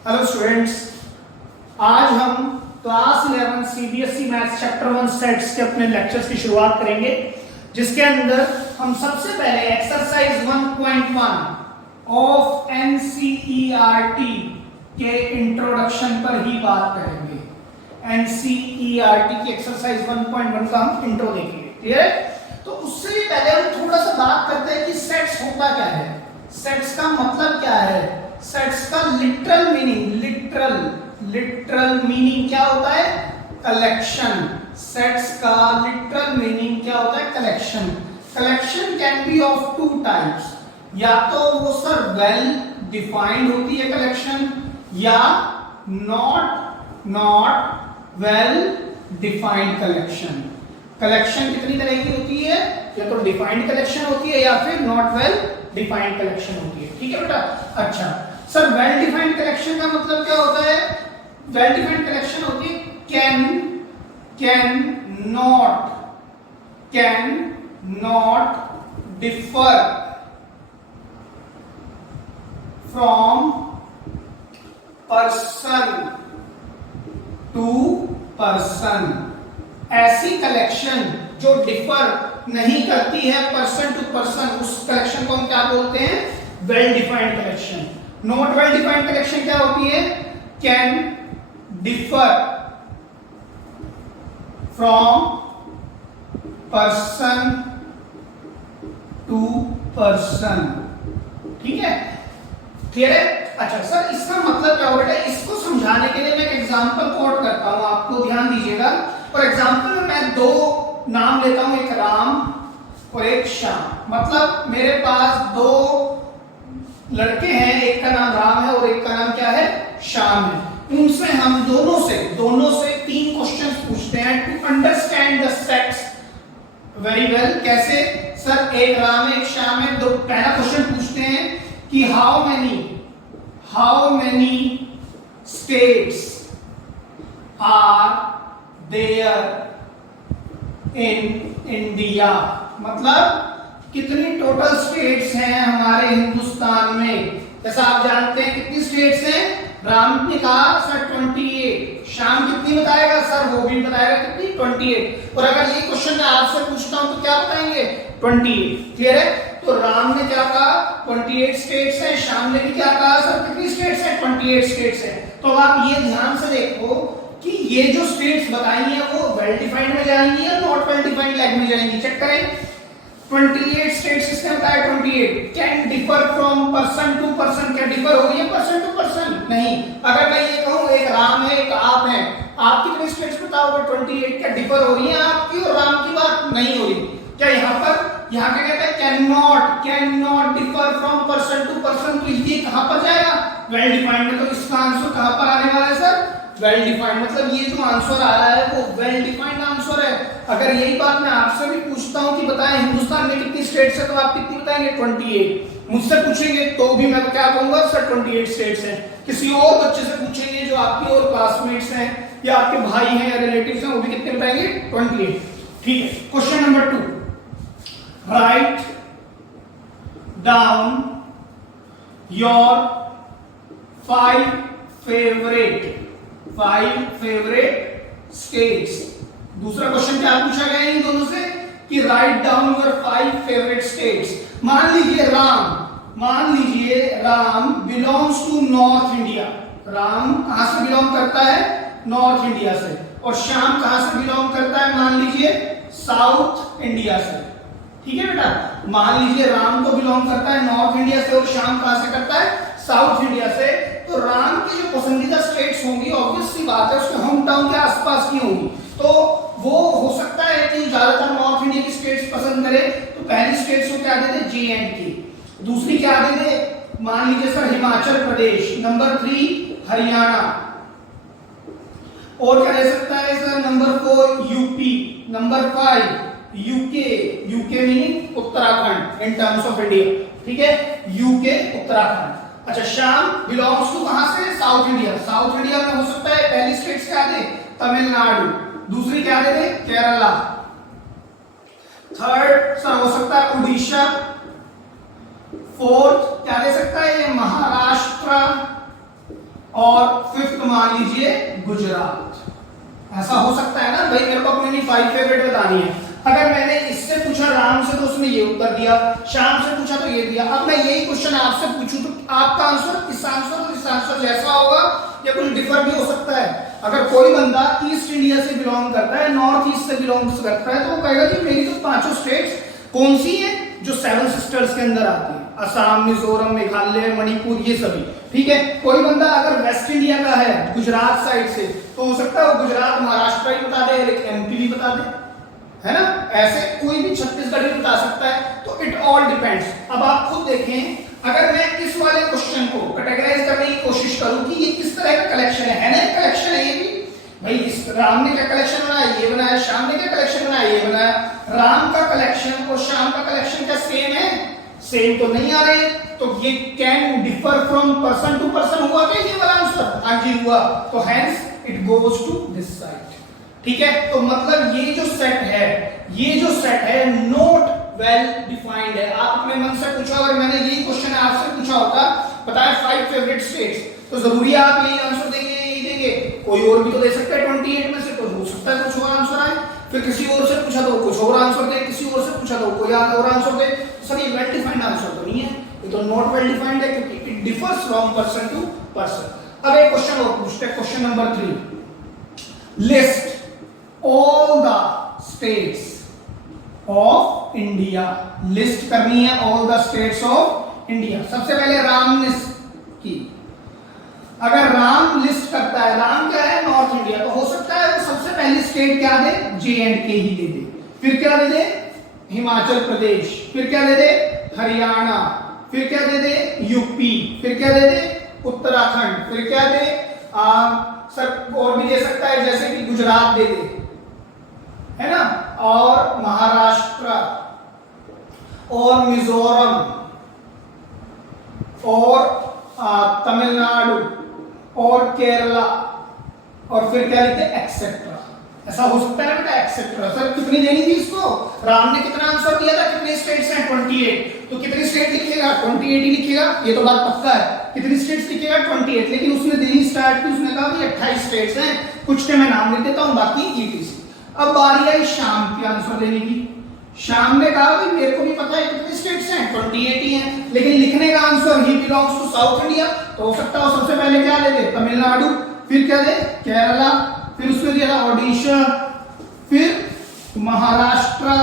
Hello students, आज हम class 11 CBSE maths chapter 1 sets के अपने लेक्चर्स की शुरुआत करेंगे, जिसके अंदर हम सबसे पहले एक्सरसाइज 1.1 ऑफ एनसीईआरटी के इंट्रोडक्शन पर ही बात करेंगे। एनसीईआरटी की एक्सरसाइज 1.1 का हम इंट्रो देखेंगे। क्लियर है? तो उससे पहले हम थोड़ा सा बात करते हैं कि सेट्स होता क्या है, सेट्स का मतलब क्या है, सेट्स का लिटरल मीनिंग क्या होता है, कलेक्शन। सेट्स का लिटरल मीनिंग क्या होता है, collection. Collection can be of two types, या तो वो सर वेल डिफाइंड होती है कलेक्शन, या not well defined collection. Collection कितनी तरह की होती है, या तो डिफाइंड कलेक्शन होती है या फिर नॉट वेल डिफाइंड कलेक्शन होती है। ठीक है बेटा? अच्छा सर, वेल डिफाइंड कलेक्शन का मतलब क्या होता है? वेल डिफाइंड कलेक्शन होती है can not differ from person to person. ऐसी कलेक्शन जो डिफर नहीं करती है पर्सन टू पर्सन, उस कलेक्शन को हम क्या बोलते हैं, well defined collection. Not well defined collection क्या होती है, can differ from person to person. ठीक है? क्लियर है? अच्छा सर, इसका मतलब क्या होगा? इसको समझाने के लिए मैं एक एग्जांपल कोट करता हूं, आपको ध्यान दीजिएगा। और एग्जांपल में मैं दो नाम लेता हूं, एक राम और एक श्याम। मतलब मेरे पास दो लड़के हैं, एक का नाम राम है और एक का नाम क्या है, श्याम है। उनसे हम दोनों से तीन क्वेश्चंस पूछते हैं to understand the sets very well. कैसे सर? एक राम है एक श्याम है, दो पहला क्वेश्चन पूछते हैं कि how many states are there in India. मतलब कितनी टोटल स्टेट्स हैं हमारे हिंदुस्तान में। जैसा आप जानते हैं कितनी स्टेट्स हैं, राम ने कहा सर 28, श्याम कितनी बताएगा सर, वो भी बताएगा कितनी, 28। और अगर ये क्वेश्चन मैं आपसे पूछता हूं तो क्या बताएंगे, 28। क्लियर है? तो राम ने क्या कहा, 28 स्टेट्स हैं, श्याम ने भी क्या कहा सर, कितनी स्टेट्स हैं, 28 स्टेट्स हैं। तो आप ये ध्यान से देखो कि ये जो स्टेट्स बताई हैं वो वेल डिफाइंड में जाएंगी या नॉट वेल डिफाइंड लैंग्वेज में जाएंगी। चेक करें। 28 स्टेट्स किसने बताया, 28 can differ from person to person. क्या डिफर हो रही है पर्सन टू पर्सन? नहीं। अगर मैं ये कहूं एक राम है एक आप है, आप कितनी स्टेट्स बताओगे, 28। क्या डिफर हो रही है आपकी और राम की बात नहीं हो रही? क्या यहाँ क्या कहता है, can not differ from person to person. तो ये कहां पर जाएगा, वेल डिफाइंड में। तो इसका आंसर कहां पर आने वाला है सर, वेल डिफाइंड। मतलब ये जो आंसर आ रहा है वो वेल डिफाइंड आंसर है। अगर यही बात मैं आपसे भी पूछता हूं कि बताएं हिंदुस्तान में कितनी स्टेट्स है, तो आप कितनी बताएंगे, 28। मुझसे पूछेंगे तो भी मैं क्या कहूंगा सर, 28 स्टेट्स हैं। किसी और बच्चे से पूछेंगे जो आपके और क्लासमेट्स हैं या आपके भाई हैं या रिलेटिव्स हैं, वो भी कितने बताएंगे, 28। ठीक है? Question number 2, write down your 5 favourite states. दूसरा क्वेश्चन क्या पूछा गया इन दोनों से कि write down your 5 favourite states. मान लीजिए Ram belongs to North India. Ram कहां से बिलोंग करता है, नॉर्थ इंडिया से। और श्याम कहां से बिलोंग करता है, मान लीजिए साउथ इंडिया से। ठीक है बेटा? मान लीजिए राम तो बिलोंग करता है नॉर्थ इंडिया से और श्याम कहां से करता है, साउथ इंडिया से। तो राम की जो पसंदीदा स्टेट्स होंगी, ऑब्वियस सी बात है, उसके होम टाउन के आसपास की होंगी। तो वो हो सकता है कि ज्यादातर नॉर्थ इंडिया की स्टेट्स पसंद करे। तो पहली स्टेट्स को क्या दे दे, J&K। दूसरी क्या दे दे, मान लीजिए सर हिमाचल प्रदेश। नंबर 3 हरियाणा। और क्या दे सकता है sir, number 4 UP. Number 5 UK meaning Uttarakhand in terms of India. ठीक है? यूके उत्तराखंड। अच्छा, श्याम बिलोंग्स टू कहां से, साउथ इंडिया। साउथ इंडिया में हो सकता है पहली स्टेट्स क्या दे, तमिलनाडु। दूसरी क्या दे, केरला। थर्ड सर हो सकता है उड़ीसा। फोर्थ क्या दे सकता है ये महाराष्ट्र। और फिफ्थ मान लीजिए गुजरात। ऐसा हो सकता है ना भाई, मेरे को अपनी 5 फेवरेट बतानी है। अगर मैंने इससे पूछा राम से तो उसने ये उत्तर दिया, श्याम से पूछा तो ये दिया। अब मैं यही क्वेश्चन आपसे पूछूं तो आपका आंसर इस आंसर और इस आंसर जैसा होगा या कुछ डिफर भी हो सकता है। अगर कोई बंदा ईस्ट इंडिया से बिलोंग करता है, नॉर्थ ईस्ट से बिलोंग करता है, तो वो कहेगा कि मेरी तो पांचों स्टेट्स कौन सी है जो 7 सिस्टर्स के अंदर आती है, असम, मिजोरम, मेघालय, मणिपुर, ये सभी। ठीक है, कोई बंदा अगर वेस्ट इंडिया का है, गुजरात साइड से, तो हो सकता है वो गुजरात महाराष्ट्र ही बता दे, एक एमपी भी बता दे, है ना। ऐसे कोई भी छत्तीसगढ़ भी बता सकता है। तो इट ऑल डिपेंड्स। अब आप खुद देखें, अगर मैं इस वाले क्वेश्चन को कैटेगराइज करने की कोशिश करूं कि ये किस तरह का कलेक्शन है ना, कलेक्शन है ये भी भाई। इस राम ने क्या कलेक्शन बनाया, ये बनाया, श्याम ने क्या कलेक्शन बनाया, ये बनाया। राम का कलेक्शन और श्याम का कलेक्शन क्या सेम है? सेम तो नहीं आ रहे। तो ये can differ from person to person. हुआ क्या ये वाला आंसर? हाँ जी हुआ। तो hence it goes to this side. ठीक है, तो मतलब ये जो सेट है, ये जो सेट है नॉट वेल डिफाइंड है। आप अपने मन से पूछो, अगर मैंने यही क्वेश्चन आपसे पूछा होता, बताए 5 फेवरेट स्टेट्स, तो जरूरी है आप यही आंसर देंगे, यही देंगे। कोई और भी तो दे सकता है 28 में से, तो हो सकता है कुछ और आंसर आए। फिर किसी और से पूछा तो कुछ और आंसर दे, किसी और से पूछा तो कोई और आंसर दे। सर ये वेल डिफाइंड आंसर तो नहीं है, ये तो नॉट वेल डिफाइंड है, क्योंकि it differs from person to person. अब एक क्वेश्चन और पूछते हैं, question number 3। List all the states of India। List करनी है all the states of India। सबसे पहले राम ने की, अगर राम लिस्ट करता है, राम क्या है नॉर्थ इंडिया, तो हो सकता है वो सबसे पहली स्टेट क्या दे, J&K ही दे दे। फिर क्या दे दे, हिमाचल प्रदेश। फिर क्या दे दे, हरियाणा। फिर क्या दे दे, यूपी। फिर क्या दे दे, उत्तराखंड। फिर क्या दे, सर और भी दे सकता है, जैसे कि गुजरात दे दे, है ना, और महाराष्ट्र और मिजोरम और तमिलनाडु और केरला, और फिर क्या लिखते हैं, एक्सेट्रा। ऐसा हो सकता है बेटा, एक्सेट्रा। सर कितनी देनी थी इसको? राम ने कितना आंसर दिया था, कितने स्टेट्स हैं, 28। तो कितनी स्टेट लिखेगा, 28 ही लिखेगा, ये तो बात पक्का है। कितनी स्टेट्स लिखेगा, 28। लेकिन उसने देनी स्टार्ट की, उसने कहा कि 28 स्टेट्स हैं, कुछ के मैं नाम लिख देता हूं, बाकी ETC। अब बारी आई शाम के आंसर देने की। शाम ने कहा कि मेरे को भी पता है कितने स्टेट्स हैं, 28 ही हैं, लेकिन लिखने का आंसर ही बिलोंग्स टू साउथ इंडिया, तो हो सकता है सबसे पहले क्या दे दे, तमिलनाडु। फिर क्या दे, केरला। फिर उसमें दिया था ओडिशा, फिर महाराष्ट्र,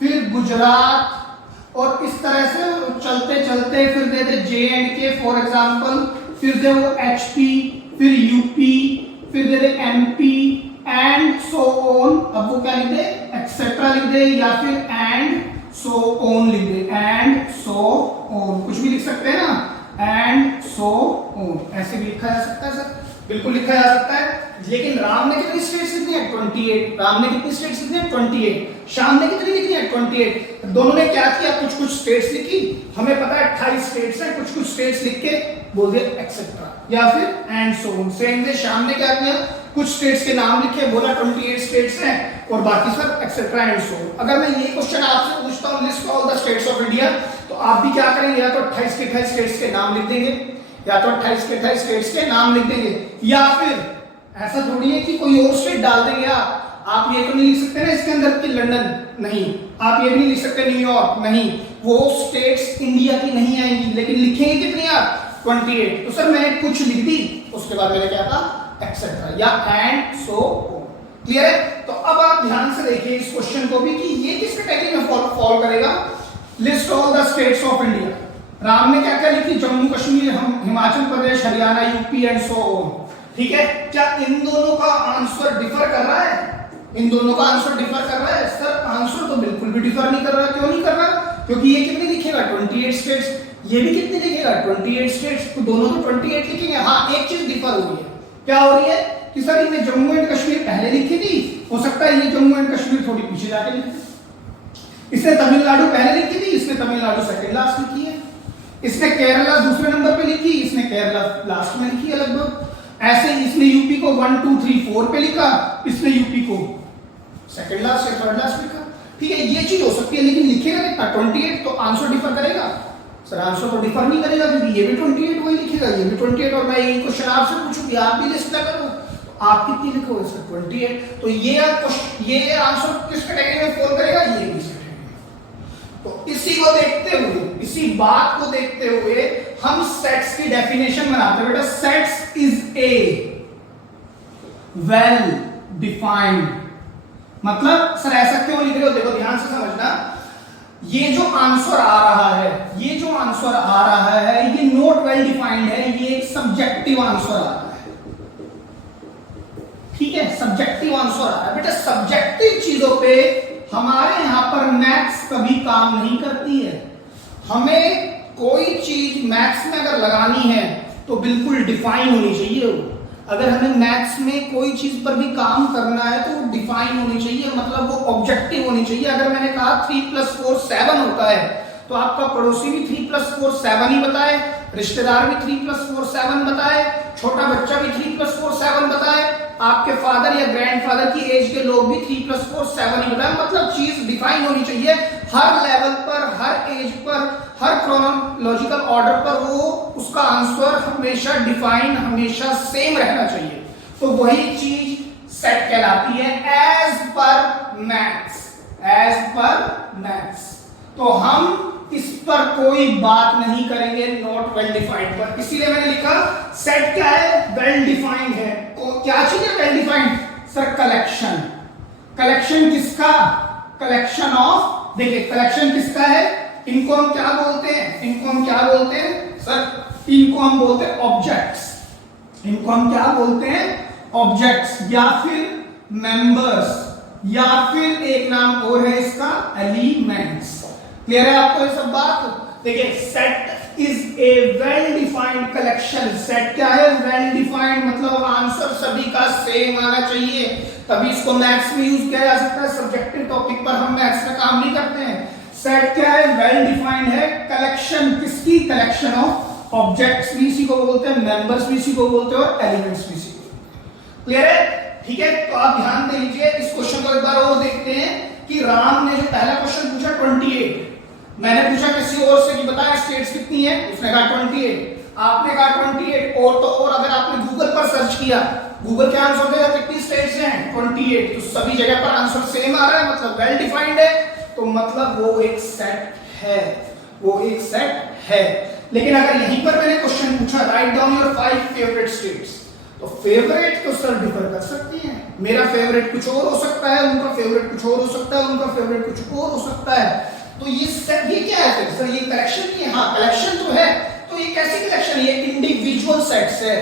फिर गुजरात, और इस तरह से चलते चलते फिर दे दे J&K फॉर एग्जांपल, फिर दे वो HP, फिर यूपी, फिर दे दे MP एंड सो ऑन। अब वो क्या लिख दे, एक्सेट्रा लिख दे, या फिर एंड सो ऑन लिख दे, एंड सो ऑन, कुछ भी लिख सकते हैं ना, एंड सो ऑन, ऐसे भी लिखा जा सकता है सर, बिल्कुल लिखा जा सकता है। लेकिन राम ने कितनी स्टेट्स लिखनी है, 28। राम ने कितनी स्टेट्स लिखनी है, 28। श्याम ने कितनी लिखनी है, 28। दोनों ने क्या किया, कुछ कुछ स्टेट्स लिखी, हमें पता है 28 स्टेट्स हैं, कुछ कुछ स्टेट्स लिख के बोल दिया एक्सेट्रा, या फिर and so on. Same way Shyam ने क्या किया, कुछ स्टेट्स के नाम लिखे, बोला 28 स्टेट्स हैं, और बाकी सब एक्सेट्रा एंड सो ऑन। अगर मैं ये क्वेश्चन आपसे पूछता हूं, list all the states of India, तो आप भी क्या करेंगे, या तो 28 के 28 स्टेट्स के नाम लिख देंगे, या तो 28 के 28 स्टेट्स के नाम लिख देंगे, या फिर ऐसा थोड़ी है कि कोई और स्टेट डाल देंगे। आप ये तो नहीं लिख सकते ना इसके अंदर कि लंदन, नहीं। आप ये भी नहीं लिख सकते न्यूयॉर्क, नहीं। वो स्टेट्स इंडिया की नहीं आएंगी, लेकिन लिखेंगे कितनी आप, 28। तो सर मैंने कुछ लिख दी, उसके बाद मैंने क्या कहा, एक्सेट्रा या एंड सो ऑन। क्लियर है? तो अब आप ध्यान से देखिए इस क्वेश्चन को भी कि ये किस कैटेगरी में फॉल करेगा। List all the states of India. Ram ने क्या क्या लिखी, Jammu Kashmir, Himachal Pradesh, Haryana, UP and so on. ठीक है, क्या इन दोनों का आंसर डिफर कर रहा है, इन दोनों का आंसर डिफर कर रहा है? सर आंसर तो बिल्कुल भी डिफर नहीं कर रहा। क्यों नहीं कर रहा? क्योंकि ये कितनी लिखेगा, 28 स्टेट्स, ये भी कितनी लिखेगा, 28 स्टेट्स, तो दोनों तो 28 लिखेंगे। हाँ एक चीज डिफर हो रही है, क्या हो रही है कि सर इन्हें जम्मू एंड कश्मीर पहले लिखी थी, हो सकता है ये जम्मू एंड कश्मीर थोड़ी पीछे जाके लिखी। इसने तमिलनाडु पहले लिखी थी, इसने तमिलनाडु सेकंड लास्ट लिखी है। इसने केरला दूसरे नंबर पे लिखी, इसने केरला लास्ट में लिखी है लगभग। ऐसे इसने यूपी को 1 2 3 4 पे लिखा, इसने यूपी को सेकंड लास्ट या थर्ड लास्ट लिखा। ठीक है, ये चीज हो सकती है, लेकिन लिखेगा कितना, 28, तो आंसर डिफर करेगा। सर आंसर तो डिफर नहीं करेगा क्योंकि ये भी 28 वही लिखेगा, ये भी 28, और मैं ये क्वेश्चन आपसे पूछूं कि आप भी लिस्ट लगा लो तो आप कितनी लिखोगे सर 28, तो ये आंसर किस कैटेगरी में फॉल करेगा, ये भी इस कैटेगरी में। तो इसी को देखते हुए, इसी बात को देखते हुए हम सेट्स की डेफिनेशन बनाते हैं। बेटा sets is a well defined, मतलब सर ऐसा क्यों लिख रहे हो, देखो ध्यान से समझना, ये जो आंसर आ रहा है, ये जो आंसर आ रहा है ये नॉट वेल डिफाइंड है, ये एक सब्जेक्टिव आंसर आ रहा है, ठीक है, सब्जेक्टिव आंसर आ रहा है। बेटा सब्जेक्टिव चीजों पे हमारे यहां पर मैथ्स कभी काम नहीं करती है। हमें कोई चीज मैथ्स में अगर लगानी है तो बिल्कुल डिफाइन होनी चाहिए वो। अगर हमें मैथ्स में कोई चीज पर भी काम करना है तो वो डिफाइन होनी चाहिए, मतलब वो ऑब्जेक्टिव होनी चाहिए। अगर मैंने कहा 3 + 4 7 होता है तो आपका पड़ोसी भी 3 + 4 7 ही बताए, रिश्तेदार भी 3 + 4 7 बताए, छोटा बच्चा भी 3 + 4 7 बताए, आपके फादर या ग्रैंडफादर की एज के लोग भी 3 + 4 7 ही बताए। मतलब चीज डिफाइन होनी चाहिए हर लेवल पर, हर एज पर, हर क्रोनोलॉजिकल ऑर्डर पर, वो उसका आंसर हमेशा डिफाइन, हमेशा सेम रहना चाहिए। तो वही चीज सेट कहलाती है as per maths, as per maths. तो हम इस पर कोई बात नहीं करेंगे नॉट वेल डिफाइंड पर, इसीलिए मैंने लिखा सेट क्या है, वेल डिफाइंड है। क्या चीज है well defined, sir collection. Collection किसका, कलेक्शन ऑफ, देखिए कलेक्शन किसका है, इनको हम क्या बोलते हैं, इनको हम क्या बोलते हैं सर, इनको हम बोलते हैं ऑब्जेक्ट्स, इनको हम क्या बोलते हैं ऑब्जेक्ट्स, या फिर मेंबर्स, या फिर एक नाम और है इसका एलिमेंट्स। क्लियर है आपको ये सब बात। देखिए set is a well defined collection. Set क्या है, वेल डिफाइंड, मतलब आंसर सभी का सेम आना चाहिए, तभी इसको मैथ्स में यूज किया जा सकता है। सब्जेक्टिव टॉपिक पर हम मैथ्स में काम नहीं करते हैं। सेट क्या है, वेल डिफाइंड है, कलेक्शन किसकी, कलेक्शन ऑफ ऑब्जेक्ट्स भी इसी को बोलते हैं, मेंबर्स भी इसी को बोलते हैं, और एलिमेंट्स भी इसी को। क्लियर है, ठीक है। तो आप ध्यान दे लीजिए, इस क्वेश्चन को एक बार और देखते हैं कि राम ने जो पहला क्वेश्चन पूछा 28, मैंने पूछा किसी और से कि बताया स्टेट्स कितनी है, उसने कहा 28, आपने कहा 28, और तो और अगर आपने गूगल पर सर्च किया, गूगल क्या आंसर देगा, कितनी स्टेट्स हैं 28, तो सभी जगह पर आंसर सेम आ रहा है, मतलब वेल डिफाइंड है, तो मतलब वो एक सेट है, वो एक सेट है। लेकिन अगर यहीं पर मैंने क्वेश्चन पूछा right down your 5 favourite states, तो फेवरेट तो सर डिफर कर सकती हैं, मेरा फेवरेट कुछ और हो सकता है, उनका फेवरेट कुछ और हो सकता है, उनका फेवरेट कुछ और हो सकता है। तो ये सेट, ये क्या है सर, ये कलेक्शन नहीं है, हाँ कलेक्शन तो है, तो ये कैसी कलेक्शन है, ये इंडिविजुअल सेट्स है,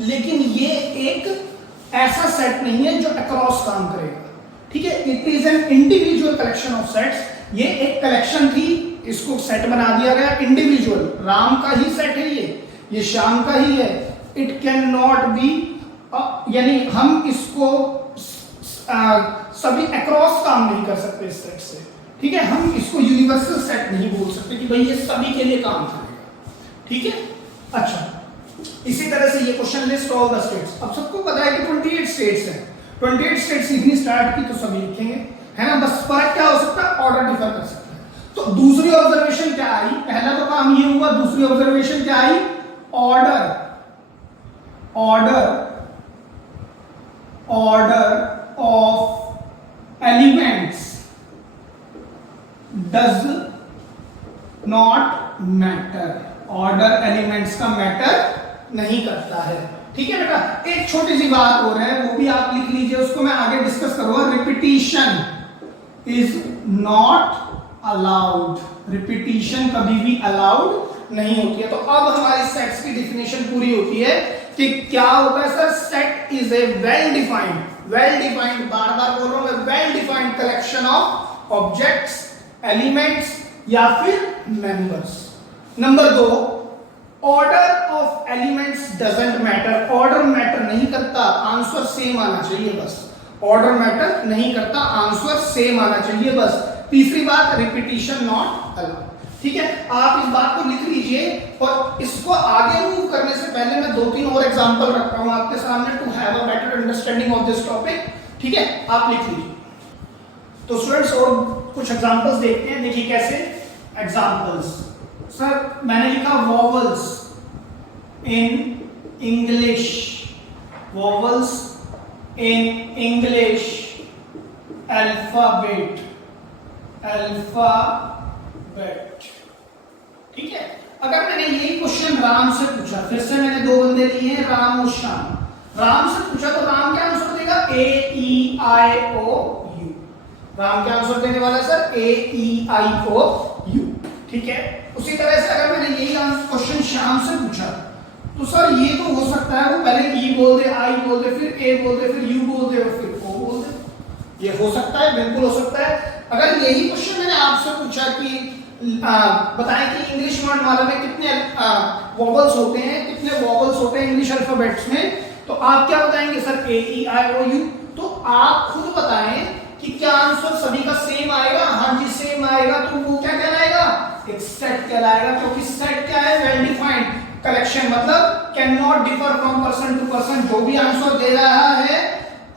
लेकिन ये एक ऐसा सेट नहीं है जो अक्रॉस काम करेगा, ठीक है। It is an individual collection of sets. ये एक कलेक्शन थी, इसको सेट बना दिया गया इंडिविजुअल, राम का ही सेट है ये श्याम का ही है। इट कैन नॉट बी, यानी हम इसको सभी अक्रॉस काम नहीं कर सकते इस सेट से, ठीक है। हम इसको यूनिवर्सल सेट नहीं बोल सकते कि भाई ये सभी के लिए काम करेगा, ठीक है। अच्छा, इसी तरह से ये question list all the states. अब सबको पता है कि 28 स्टेट्स हैं, 28 स्टेट्स लिखनी स्टार्ट की तो सभी लिखेंगे, है ना। बस फर्क क्या हो सकता है, ऑर्डर डिफर कर सकता है। तो दूसरी ऑब्जर्वेशन क्या आई, पहला तो काम ये हुआ, दूसरी ऑब्जर्वेशन क्या आई, order, order, order of elements does not matter, order elements का मैटर नहीं करता है, ठीक है बेटा। एक छोटी सी बात और है, वो भी आप लिख लीजिए, उसको मैं आगे डिस्कस करूंगा। Repetition is not allowed, repetition कभी भी अलाउड नहीं होती है। तो अब हमारी सेट्स की डिफिनेशन पूरी होती है कि क्या होता है sir, set is a well defined, well defined, बार बार बोल रहा हूं मैं, well defined collection of objects, elements या फिर members. Number 2, order of elements doesn't matter, order matter नहीं करता, आंसर सेम आना चाहिए बस, ऑर्डर मैटर नहीं करता, आंसर सेम आना चाहिए बस। तीसरी बात, रिपीटिशन नॉट अलाउड, ठीक है। आप इस बात को लिख लीजिए, और इसको आगे मूव करने से पहले मैं 2-3 और एग्जांपल रखता हूं आपके सामने to have a better understanding of this topic, ठीक है। आप लिख लीजिए। तो स्टूडेंट्स और कुछ एग्जांपल्स देखते हैं, देखिए कैसे एग्जांपल्स। सर मैंने लिखा vowels in English, vowels in English alphabet, alphabet. ठीक है, अगर मैंने यही क्वेश्चन राम से पूछा, फिर से मैंने दो बंदे लिए हैं राम और श्याम, राम से पूछा तो राम क्या आंसर देगा? A-E-I-O-U। राम क्या आंसर देने वाला है सर? A-E-I-O-U। ठीक है, उसी तरह से अगर मैंने यही क्वेश्चन श्याम से पूछा तो सर ये तो हो सकता है वो पहले E बोल दे, I बोल दे, फिर A बोल दे, फिर U बोल दे और फिर O बोल दे। ये हो सकता है, बिल्कुल हो सकता है। अगर यही क्वेश्चन मैंने आपसे पूछा कि बताएं कि इंग्लिश वर्णमाला में कितने वॉवल्स होते हैं, कितने वॉवल्स होते हैं इंग्लिश अल्फाबेट्स में, तो आप क्या बताएंगे सर? A-E-I-O-U। तो आप खुद बताएं कि क्या आंसर सभी का सेम आएगा? हाँ जी सेम आएगा, तो वो क्या कहलाएगा? एक सेट कहलाएगा, क्योंकि सेट क्या है? वेल डिफाइंड कलेक्शन, मतलब can not differ from person to person. जो भी आंसर दे रहा है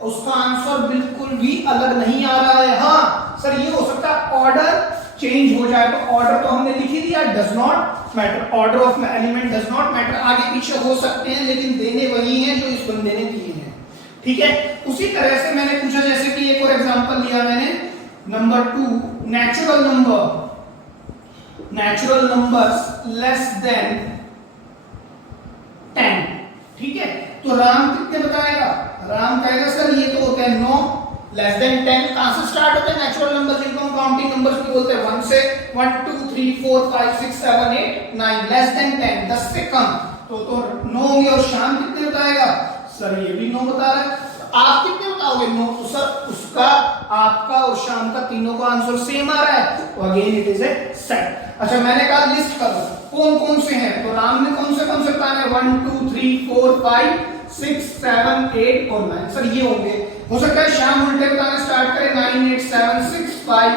उसका आंसर बिल्कुल भी अलग नहीं आ रहा है। हाँ सर ये हो सकता है ऑर्डर चेंज हो जाए, तो ऑर्डर तो हमने लिख ही दिया, does not matter, order of element does not matter, आगे पीछे हो सकते हैं लेकिन देने वही हैं जो इस बंदे ने दिए हैं। ठीक है, उसी तरह से मैंने पूछा, जैसे कि एक और एग्जांपल लिया मैंने, number 2, natural number, natural numbers less than 10। ठीक है, तो राम कितने बताएगा? राम कहेगा सर ये तो होता है 9, लेस देन 10 कहां से स्टार्ट होते हैं? नेचुरल नंबर जिनको हम काउंटिंग नंबर्स भी बोलते हैं, 1 से 1 2 3 4 5 6 7 8 9, लेस देन 10 10 से कम, तो 9 होंगे। और शाम कितने बताएगा? सर ये भी 9 बता रहा है, तो आप कितने बताओगे? 9। तो सर उसका, आपका और शाम का तीनों का आंसर सेम आ रहा है, तो again it is a set. अच्छा मैंने कहा लिस्ट करो कौन कौन से हैं, तो राम ने कौन से बताने? 1 2 3 4 5 6 7 8 और 9, सर ये होंगे। हो सकता है श्याम उल्टे बताने स्टार्ट करे, 9 8 7 6 5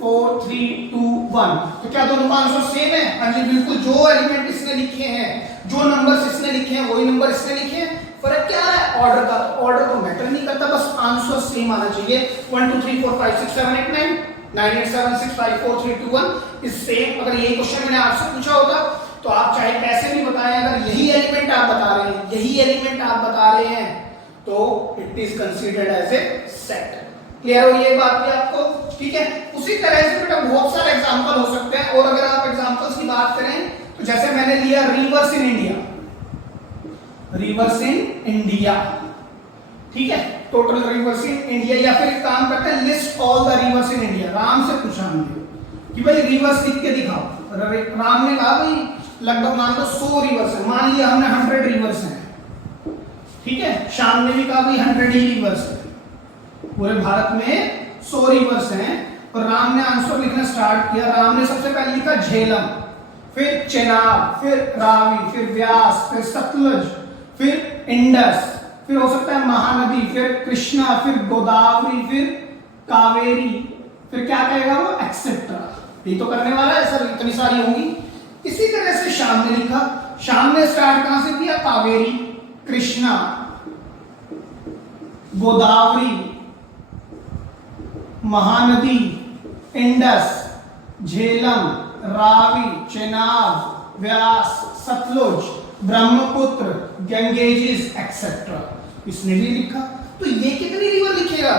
4 3 2 1, तो क्या दोनों का आंसर सेम है? हाँ जी बिल्कुल, जो एलिमेंट इसने लिखे हैं, जो नंबर्स इसने लिखे हैं वही नंबर इसने लिखे हैं। फर्क क्या है? ऑर्डर का, ऑर्डर तो मैटर नहीं करता, बस आंसर सेम आना चाहिए। 1 2 3 4 5 6 7 8 9 9 8 7 6 5 4 3 2 1 इज सेम। अगर यही क्वेश्चन मैंने आपसे पूछा होता तो आप चाहे कैसे भी बताएं, अगर यही एलिमेंट आप बता रहे हैं, यही एलिमेंट आप बता रहे हैं, तो it is considered as a set. Clear हो ये बात भी आपको? ठीक है, उसी तरह से बेटा बहुत सारे एग्जांपल हो सकते हैं। और अगर आप एग्जांपल्स की बात करें तो जैसे मैंने लिया reverse in India, reverse in India, ठीक है, टोटल रिवर्स इन इंडिया, या फिर एक काम करते हैं list all the reverse in India. Ram से पूछा हमने कि भाई रिवर्स लिख के दिखाओ, राम ने कहा भाई लगभग मान लो 100 रिवर्स है, मान लिया हमने 100 रिवर्स हैं, ठीक है, शाम ने भी कहा भाई 100 ही रिवर्स है, पूरे भारत में 100 रिवर्स हैं, और राम ने आंसर लिखना स्टार्ट किया। राम ने सबसे पहले लिखा झेलम, फिर चेनाब, फिर रावी, फिर व्यास, फिर सतलुज, फिर इंडस, फिर हो सकता है महानदी, फिर कृष्णा, फिर गोदावरी, फिर कावेरी, फिर क्या कहेगा वो, एक्सेट्रा। ये तो करने वाला है सर, इतनी सारी होंगी। इसी तरह से शाम ने लिखा, शाम ने स्टार्ट कहां से किया, कावेरी, कृष्णा, गोदावरी, महानदी, इंडस, झेलम, रावी, चेनाब, व्यास, सतलुज, ब्रह्मपुत्र, गंगेजिस एक्सेट्रा। इसने भी लिखा। तो ये कितनी रिवर लिखेगा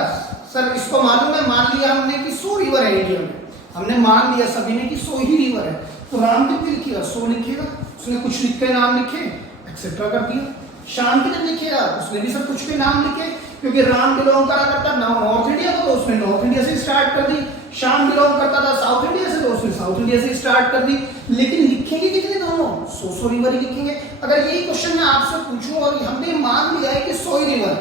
सर? इसको मालूम है, मान लिया हमने कि 100 रिवर है इंडिया में, हमने मान लिया सभी ने कि 100 ही रिवर है, तो राम कितनी लिखेगा, 100 लिखेगा। उसने कुछ लिख के नाम लिखे, एक्सेट्रा कर दिया। शाम कितने लिखेगा, उसने भी सब कुछ के नाम लिखे, क्योंकि राम बिलोंग करा करता नॉर्थ इंडिया को, तो उसने नॉर्थ इंडिया से स्टार्ट कर दी। शाम बिलोंग करता था साउथ इंडिया से, तो उसने साउथ इंडिया से स्टार्ट कर दी। लेकिन लिखेंगे कितने दोनों, 100 रिवर ही लिखेंगे। अगर यही क्वेश्चन मैं आपसे पूछूं और हमने मान लिया है कि 100 ही रिवर,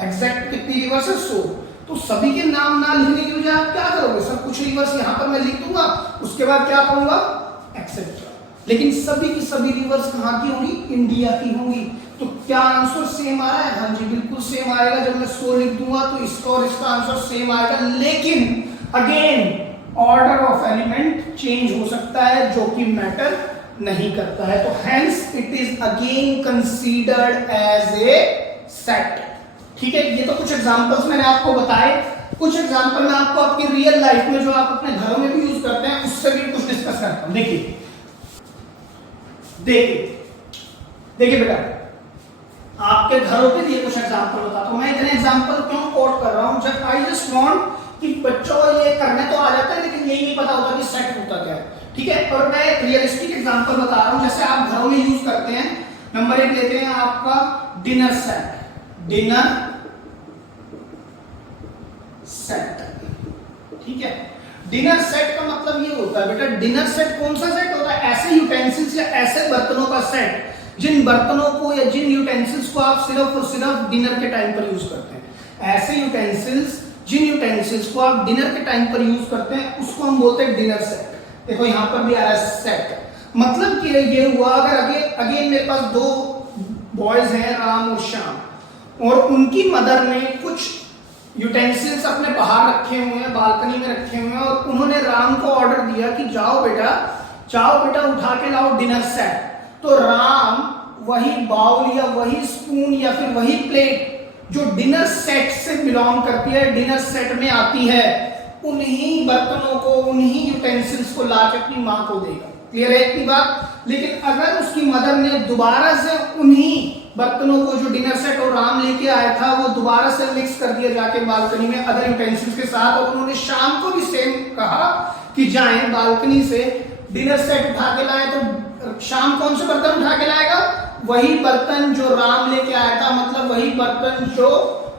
एग्जैक्ट कितनी रिवर है 100, तो सभी के नाम ना लिखने की वजह आप क्या करोगे सर, कुछ रिवर्स यहाँ पर मैं लिख दूंगा, उसके बाद क्या करूंगा, एक्सेट्रा। लेकिन सभी की सभी रिवर्स कहाँ की होंगी, इंडिया की होंगी। तो क्या आंसर सेम आ रहा है? हाँ जी बिल्कुल सेम आएगा। जब मैं 100 लिख दूंगा तो इसका और इसका आंसर सेम आएगा, लेकिन again order of element change हो सकता है, जो कि मैटर नहीं करता है। तो hence it is again considered as a set. ठीक है, ये तो कुछ एग्जांपल्स मैंने आपको बताए। कुछ एग्जांपल मैं आपको आपकी रियल लाइफ में जो आप अपने घरों में भी यूज करते हैं उससे भी कुछ डिस्कस करता हूं। देखिए देखिए देखिए बेटा, आपके घरों के लिए कुछ एग्जांपल बताता हूं। मैं इतने एग्जांपल क्यों कोट कर रहा हूं, जब आई जस्ट वांट कि बच्चों ये करने तो आ जाता है लेकिन यही नहीं पता होता कि सेट होता क्या है, ठीक है। और मैं एक रियलिस्टिक एग्जांपल बता रहा हूं, जैसे आप घरों में यूज करते हैं। नंबर 1 लेते हैं आपका डिनर सेट, डिनर सेट, ठीक है। डिनर सेट का मतलब ये होता है बेटा, डिनर सेट कौन सा सेट होता है? ऐसे यूटेंसिल्स या ऐसे बर्तनों का सेट जिन बर्तनों को या जिन यूटेंसिल्स को आप सिर्फ और सिर्फ डिनर के टाइम पर यूज करते हैं। ऐसे यूटेंसिल्स, जिन यूटेंसिल्स को आप डिनर के टाइम पर यूज करते हैं, उसको हम बोलते हैं डिनर सेट। देखो यहां पर भी आ रहा है सेट, मतलब कि ये हुआ, अगर अगेन मेरे पास 2 बॉयज हैं, राम और श्याम, और उनकी मदर ने कुछ यूटेंसिल्स अपने बाहर रखे हुए हैं, बालकनी में रखे हुए हैं, और उन्होंने राम को ऑर्डर दिया कि जाओ बेटा उठा के लाओ डिनर सेट। तो राम वही बाउल या वही स्पून या फिर वही प्लेट जो डिनर सेट से बिलोंग करती है, डिनर सेट में आती है, उन्हीं बर्तनों को, उन्हीं यूटेंसिल्स को लाके अपनी मां को देगा। क्लियर है इतनी बात? लेकिन अगर उसकी मदर ने दोबारा से उन्हीं बर्तनों को जो डिनर सेट और राम लेके आया था, वो दोबारा से मिक्स कर दिया जाके बालकनी में अदर यूटेंसिल्स के साथ, और उन्होंने शाम को भी सेम कहा कि जाएं बालकनी से डिनर सेट उठा के लाए, तो शाम कौन से बर्तन उठा के लाएगा? वही बर्तन जो राम लेके आया था, मतलब वही बर्तन जो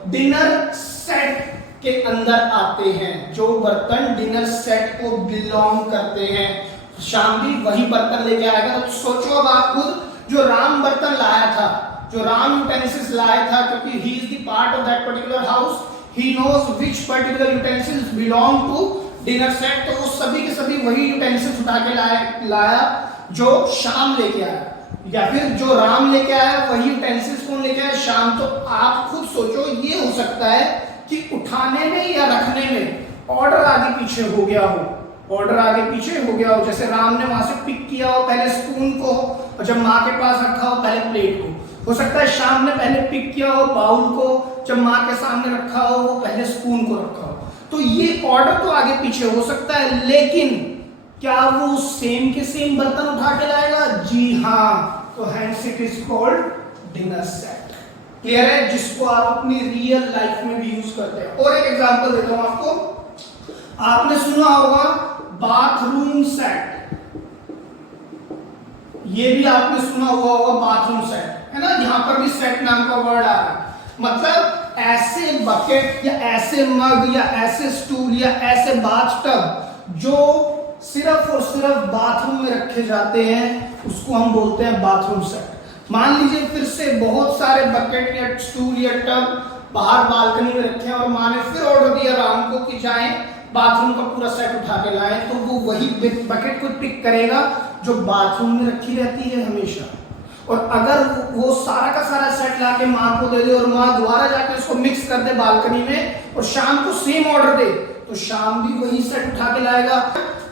डिनर सेट के अंदर आते हैं, जो बर्तन डिनर सेट को बिलोंग करते हैं, शाम भी वही बर्तन लेके आएगा। तो सोचो अब आप खुद, जो राम बर्तन लाया था, जो राम यूटेंसिल्स लाया था, क्योंकि he is the part of that particular house, he knows which particular utensils belong to dinner set, तो वो सभी के सभी वही यूटेंसिल्स उठा के लाया जो शाम लेके आया, या फिर जो राम लेके आया वही यूटेंसिल्स कौन लेके आया? शाम। तो आप खुद सोचो, ये हो सकता है कि उठाने में या रखने में ऑर्डर आगे पीछे हो गया हो, ऑर्डर आगे पीछे हो गया हो। जैसे राम ने वहां से पिक किया हो पहले स्पून को, और जब माँ के पास रखा हो पहले प्लेट को। हो सकता है शाम ने पहले पिक किया हो बाउल को, जब माँ के सामने रखा हो वो पहले स्पून को रखा हो। तो ये ऑर्डर तो आगे पीछे हो सकता है, लेकिन क्या वो सेम के सेम बर्तन उठा के लाएगा? जी हाँ। तो hence it is called dinner set. Clear है? जिसको आप अपनी रियल लाइफ में भी यूज करते हैं। और एक एग्जांपल देता हूं आपको, आपने सुना होगा बाथरूम सेट, ये भी आपने सुना हुआ होगा बाथरूम सेट, है ना? यहां पर भी सेट नाम का वर्ड आ रहा है, मतलब ऐसे बकेट या ऐसे मग या ऐसे स्टूल या ऐसे बाथटब जो सिर्फ और सिर्फ बाथरूम में रखे जाते हैं, उसको हम बोलते हैं बाथरूम सेट। मान लीजिए फिर से बहुत सारे बकेट या स्टूल या टब बाहर बालकनी में रखे हैं, और माँ ने फिर ऑर्डर दिया राम को कि जाएं बाथरूम का पूरा सेट उठा के लाएं, तो वो वही बकेट को पिक करेगा जो बाथरूम में रखी रहती है हमेशा। और अगर वो सारा का सारा सेट लाके माँ को दे दे और माँ दोबारा जाके उसको मिक्स कर दे बालकनी में, और शाम को सेम ऑर्डर दे, तो शाम भी वही सेट उठा के लाएगा।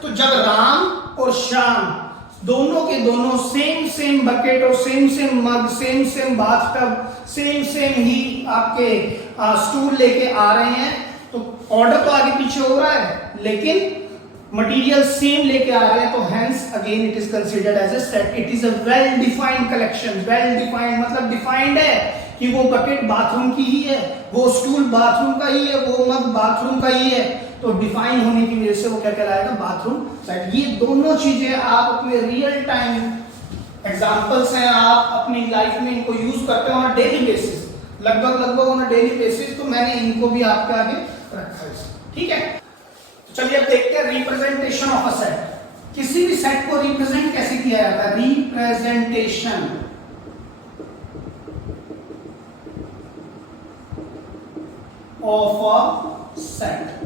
तो जब राम और श्याम दोनों के दोनों सेम बकेट और सेम मग, सेम बाथटब, सेम ही आपके स्टूल लेके आ रहे हैं, तो ऑर्डर तो आगे पीछे हो रहा है लेकिन मटेरियल सेम लेके आ रहे हैं, तो hence again it is considered as a set. It is a well defined collection. Well defined मतलब डिफाइंड है कि वो बकेट बाथरूम की ही है, वो स्टूल बाथरूम का ही है, वो मग बाथरूम का ही है। तो डिफाइन होने की वजह से वो क्या कहलाएगा? Bathroom set. ये दोनों चीजें आप अपने रियल टाइम एग्जांपल्स हैं, आप अपनी लाइफ में इनको यूज करते हो ऑन डेली बेसिस, लगभग ऑन डेली बेसिस। तो मैंने इनको भी आपके आगे रखा है, ठीक है। तो चलिए अब देखते हैं रिप्रेजेंटेशन ऑफ अ सेट। किसी भी सेट को रिप्रेजेंट कैसे किया जाता है? रिप्रेजेंटेशन ऑफ अ सेट,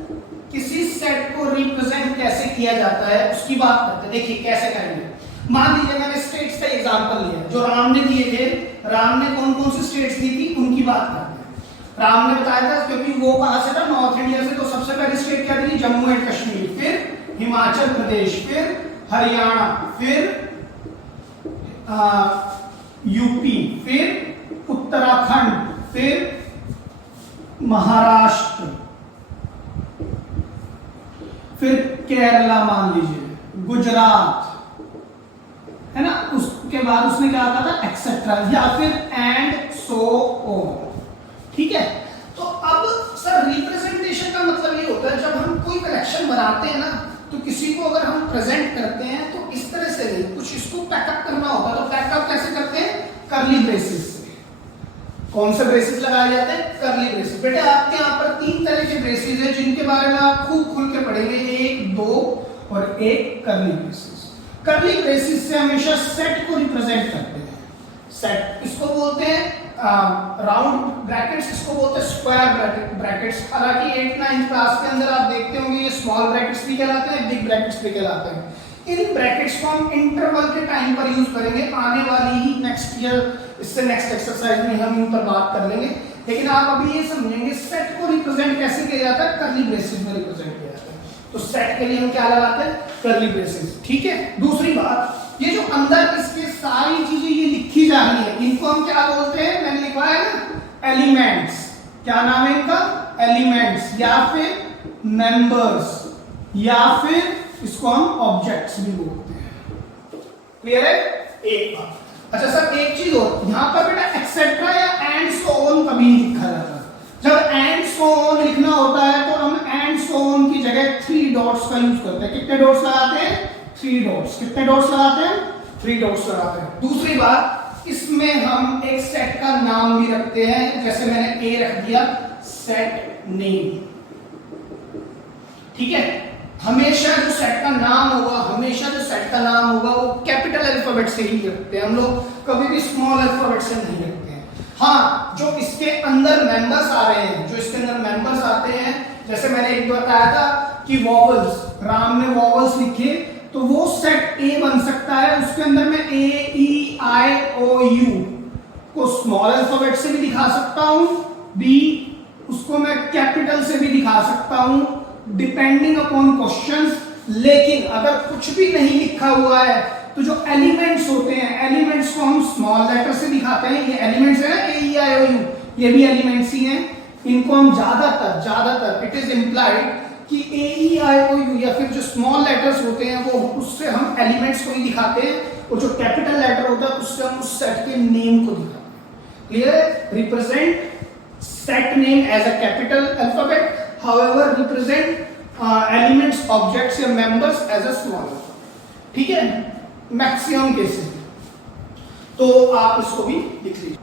किसी सेट को रिप्रेजेंट कैसे किया जाता है उसकी बात करते हैं। देखिए कैसे करेंगे। मान लीजिए मैंने स्टेट्स का एग्जांपल लिया जो राम ने दिए थे। राम ने कौन कौन सी स्टेट्स दी थी उनकी बात करते हैं। राम ने बताया था, क्योंकि वो कहां से था? नॉर्थ इंडिया से, तो सबसे पहली स्टेट क्या थी? जम्मू एंड कश्मीर, फिर हिमाचल प्रदेश, फिर हरियाणा, फिर यूपी, फिर उत्तराखंड, फिर महाराष्ट्र, फिर केरला, मान लीजिए गुजरात, है ना? उसके बाद उसने क्या कहा था, एक्सेट्रा या फिर एंड सो ऑन। ठीक है, तो अब सर रिप्रेजेंटेशन का मतलब ये होता है जब हम कोई कलेक्शन बनाते हैं ना, तो किसी को अगर हम प्रेजेंट करते हैं तो इस तरह से नहीं, कुछ इसको पैकअप करना होता है। तो पैकअप कैसे करते हैं, करली ब्रेसेस से। कौन से ब्रेसेस लगाए जाते हैं, करली ब्रेसेस। बेटे आपके यहाँ पर 3 तरह के ब्रेसेस हैं जिनके बारे में आप खूब खुल के पढ़ेंगे, 1, 2 और एक करली ब्रेसेस। करली ब्रेसेस से हमेशा सेट को रिप्रेजेंट करते हैं। सेट इसको बोलते हैं राउंड ब्रैकेट्स, इसको बोलते हैं स्क्वायर ब्रैकेट्स। हालांकि 8-9 क्लास के अंदर आप देखते होंगे ये स्मॉल ब्रैकेट्स भी कहलाते हैं, बिग ब्रैकेट्स भी कहलाते हैं। इन ब्रैकेट्स को हम इंटरवल के टाइम पर यूज करेंगे, आने वाली ही नेक्स्ट ईयर, इससे नेक्स्ट एक्सरसाइज में हम इन पर बात कर लेंगे। लेकिन आप अभी ये समझेंगे सेट को रिप्रेजेंट कैसे किया जाता है, करली ब्रेसेस में रिप्रेजेंट किया जाता है। तो सेट के लिए हम क्या लगाते हैं, करली ब्रेसेस। ठीक है, दूसरी बात, ये जो अंदर इसके सारी चीजें ये लिखी जा रही है, इनको हम क्या बोलते हैं, मैंने लिखा है ना, एलिमेंट्स। क्या नाम है इनका, एलिमेंट्स, या फिर मेंबर्स, या फिर इसको हम ऑब्जेक्ट्स भी बोलते हैं। क्लियर है, एक बात। अच्छा सर एक चीज और, यहां पर बेटा एक्सेट्रा या एंड सो ऑन कभी नहीं लिखा जाता। जब एंड सो ऑन लिखना होता है तो हम एंड सो ऑन की जगह 3 डॉट्स का यूज करते हैं। कितने डॉट्स लगाते हैं, 3 डॉट्स। कितने डॉट्स लगाते हैं, 3 डॉट्स लगाते हैं। दूसरी बात, इसमें हम एक सेट का नाम भी रखते हैं, जैसे मैंने ए रख दिया, सेट नेम। ठीक है, हमेशा जो सेट का नाम होगा, हमेशा जो सेट का नाम होगा वो कैपिटल अल्फाबेट से ही रखते हैं हम लोग, कभी भी स्मॉल अल्फाबेट से नहीं रखते हैं। हाँ, जो इसके अंदर मेंबर्स आ रहे हैं, जो इसके अंदर मेंबर्स आते हैं, जैसे मैंने एक बताया था कि वॉवल्स, राम ने वॉवल्स लिखे तो वो सेट ए बन सकता है। उसके अंदर मैं ए, ई, आई, ओ, यू को स्मॉल अल्फाबेट से भी दिखा सकता हूं, बी उसको मैं कैपिटल से भी दिखा सकता हूं, डिपेंडिंग अपॉन क्वेश्चंस। लेकिन अगर कुछ भी नहीं लिखा हुआ है तो जो एलिमेंट्स होते हैं, एलिमेंट्स को हम स्मॉल लेटर से दिखाते हैं। ये एलिमेंट्स है ना, ए, ई, आई, ओ, यू, ये भी एलिमेंट्स ही हैं। इनको हम ज्यादातर इट इज इम्प्लाइड कि ए, ई, आई, ओ, यू या फिर जो स्मॉल लेटर्स होते हैं वो उससे हम एलिमेंट्स को ही दिखाते हैं, और जो कैपिटल लेटर होता है उससे हम उस सेट के नेम को दिखाते हैं। Clear, represent set name as a capital alphabet, however represent elements, objects या members as a small alphabet। ठीक है, मैक्सिमम केसेस में। तो आप इसको भी लिख लीजिए।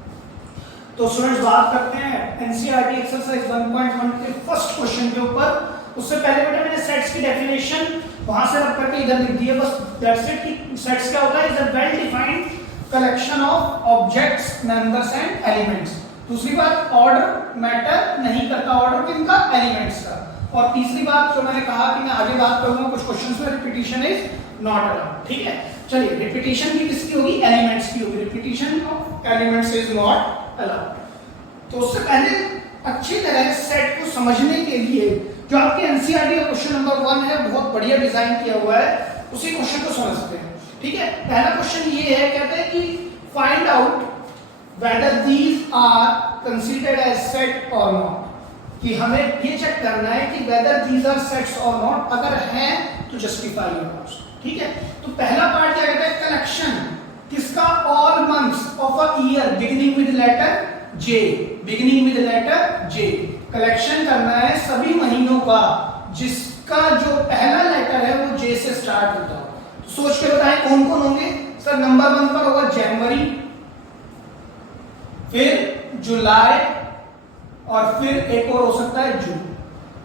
तो स्टूडेंट्स बात करते हैं एनसीईआरटी एक्सरसाइज 1.1 के फर्स्ट क्वेश्चन के ऊपर। उससे पहले बेटा मैंने सेट्स की डेफिनेशन वहां से रख करके इधर लिख दी है, बस दैट्स इट। कि सेट्स क्या होता है, is a well defined collection of objects, members and elements. दूसरी बात, ऑर्डर मैटर नहीं करता, ऑर्डर किनका, एलिमेंट्स का। और तीसरी बात जो मैंने कहा कि मैं आगे बात करूंगा कुछ क्वेश्चंस में, रिपीटिशन इज नॉट अलाउड। ठीक है, चलिए रिपीटिशन की किसकी होगी, एलिमेंट्स की होगी। Repetition of elements is not allowed. तो उससे पहले अच्छी तरह सेट को समझने के लिए जो आपके एनसीईआरटी का क्वेश्चन नंबर 1 है, बहुत बढ़िया डिजाइन किया हुआ है, उसी क्वेश्चन को समझते हैं। ठीक है, पहला क्वेश्चन ये है, कहते हैं कि find out whether these are considered as set or not। कि हमें ये चेक करना है कि whether these are sets or not, अगर है तो justify your answer। ठीक है, तो पहला पार्ट क्या कहता है, कलेक्शन किसका, all months of a year beginning with letter J, beginning with letter J। Collection करना है सभी महीनों का जिसका जो पहला लेटर है वो J से स्टार्ट होता हो। तो सोच के बताएं कौन कौन होंगे। सर नंबर 1 पर होगा जनवरी, फिर जुलाई, और फिर एक और हो सकता है जून।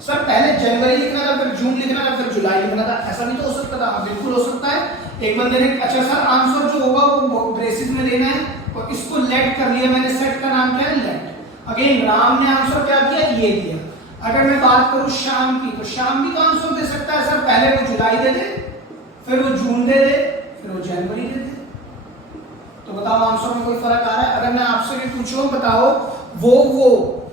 सर पहले जनवरी लिखना था, फिर जून लिखना था, फिर जुलाई लिखना था, ऐसा भी तो हो सकता था। बिल्कुल हो सकता है। एक बंदे ने, अच्छा सर आंसर जो होगा वो ब्रेसेस में लेना है, और इसको लेट कर लिया मैंने, सेट का नाम क्या है, लेट। अगेन राम ने आंसर क्या किया, ये दिया। अगर मैं बात करूं श्याम की, तो श्याम भी तो आंसर दे सकता है। सर पहले वो जुलाई दे दे, फिर वो जून दे दे, फिर वो जनवरी दे दे। तो बताओ आंसर में कोई फर्क आ रहा है। अगर मैं आपसे भी पूछूं, बताओ वो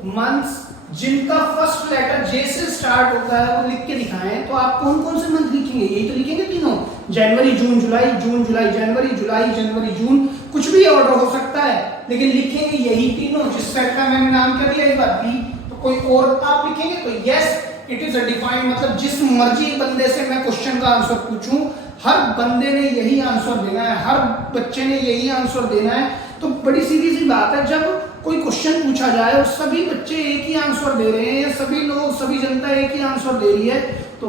मंथ्स जिनका फर्स्ट लेटर जे से स्टार्ट होता है वो लिख के दिखाएं, तो आप कौन कौन से मंथ लिखेंगे, यही तो लिखेंगे तीनों, जनवरी जून जुलाई, जून जुलाई जनवरी, जुलाई जनवरी जून। कुछ भी ऑर्डर हो सकता है, लेकिन लिखेंगे यही तीनों। जिस सेट का मैंने नाम कर दिया इस बार बी, तो कोई और आप लिखेंगे। तो yes, it is a defined, मतलब जिस मर्जी बंदे से मैं क्वेश्चन का आंसर पूछूं, हर बंदे ने यही आंसर देना है, हर बच्चे ने यही आंसर देना है। तो बड़ी सीधी सी बात है, जब कोई क्वेश्चन पूछा जाए और सभी बच्चे एक ही आंसर दे रहे हैं, सभी लोग, सभी जनता एक ही आंसर दे रही है, तो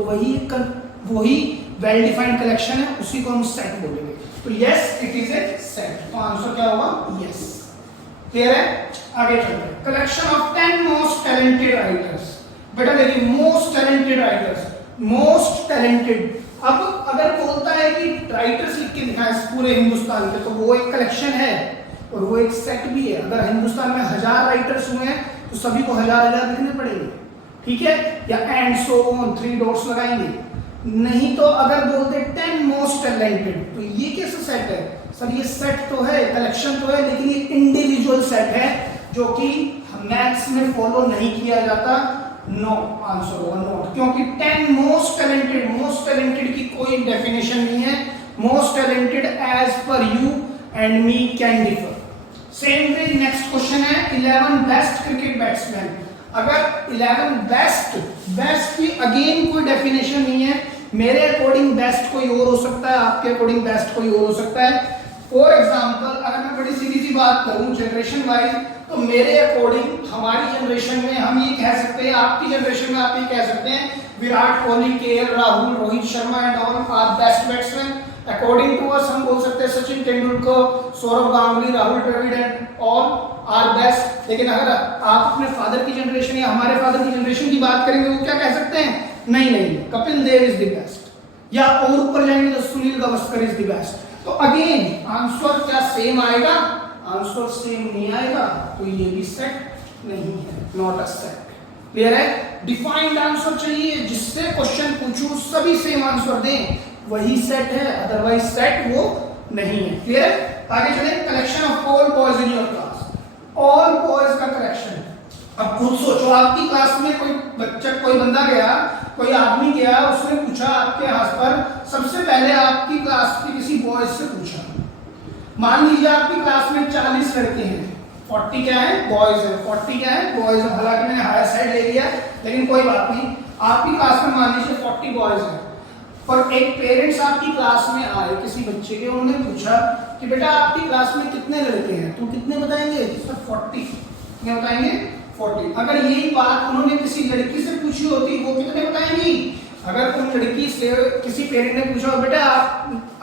वही वेल डिफाइंड कलेक्शन है, उसी को हम सेट बोलेंगे। तो yes, it is a set. तो आंसर क्या होगा? यस। क्लियर है? आगे चलते हैं। Collection of 10 most talented writers. बेटा देखिए, most talented writers, most talented. अब अगर बोलता है कि राइटर्स लिख के दिखाएं पूरे हिंदुस्तान के, तो वो एक कलेक्शन है और वो एक सेट भी है। अगर हिंदुस्तान में 1000 राइटर्स हुए हैं तो सभी को 1000 लिखने पड़ेंगे, ठीक है? या एंड सो ऑन 3 डॉट्स लगाएंगे। नहीं तो अगर बोलते 10 मोस्ट टैलेंटेड, तो ये कैसा सेट है? सर ये सेट तो है, कलेक्शन तो है, लेकिन ये इंडिविजुअल सेट है जो कि मैथ्स में फॉलो नहीं किया जाता। नो, आंसर होगा नॉट, क्योंकि 10 मोस्ट टैलेंटेड की कोई डेफिनेशन नहीं है। Most talented as per you and me can differ. Same way next question है 11 बेस्ट क्रिकेट बैट्समैन। अगर 11 बेस्ट की अगेन कोई डेफिनेशन नहीं है। मेरे अकॉर्डिंग बेस्ट कोई और हो सकता है, आपके अकॉर्डिंग बेस्ट कोई और हो सकता है। फॉर एग्जाम्पल, अगर मैं बड़ी सीधी सी बात करूं जनरेशन वाइज, तो मेरे अकॉर्डिंग हमारी जनरेशन में हम ये कह सकते हैं, आपकी जनरेशन में आप ये कह सकते हैं, Virat Kohli, KL Rahul, Rohit Sharma and all are best batsman. According to us हम बोल सकते हैं Sachin Tendulkar, Sourav Ganguly, Rahul Dravid and all are best. लेकिन अगर आप अपने फादर की जनरेशन या हमारे फादर की जनरेशन की बात करेंगे, वो क्या कह सकते हैं? नहीं, Kapil Dev is the best, या और ऊपर जाएंगे तो Sunil Gavaskar is the best. तो अगेन आंसर क्या सेम आएगा? आंसर सेम नहीं आएगा, तो ये भी सेट नहीं है, नॉट अ सेट। क्लियर है? डिफाइंड आंसर चाहिए, जिससे क्वेश्चन पूछूं सभी सेम आंसर दें, वही सेट है, अदरवाइज सेट वो नहीं है। क्लियर? आगे चले। Collection of all boys in your class. All boys का कलेक्शन। अब खुद सोचो, आपकी क्लास में कोई बच्चा, कोई बंदा गया, कोई आदमी गया, उसने पूछा आपके हाथ पर, सबसे पहले आपकी क्लास के किसी बॉयज से पूछा। मान लीजिए आपकी क्लास में 40 लड़के हैं, 40 क्या है? बॉयज है, 40 क्या है? बॉयज है। हालांकि मैंने हायर साइड ले लिया, लेकिन कोई बात नहीं। आपकी क्लास में मान लीजिए 40 बॉयज हैं, और एक पेरेंट्स आपकी क्लास में आए किसी बच्चे के, उन्होंने पूछा कि बेटा आपकी क्लास में कितने लड़के हैं? तो कितने बताएंगे? सर 40। क्या बताएंगे? 40। अगर यही बात उन्होंने किसी लड़की से पूछी होती, वो कितने बताएंगी? अगर उन लड़की से किसी पेरेंट ने पूछा हो बेटा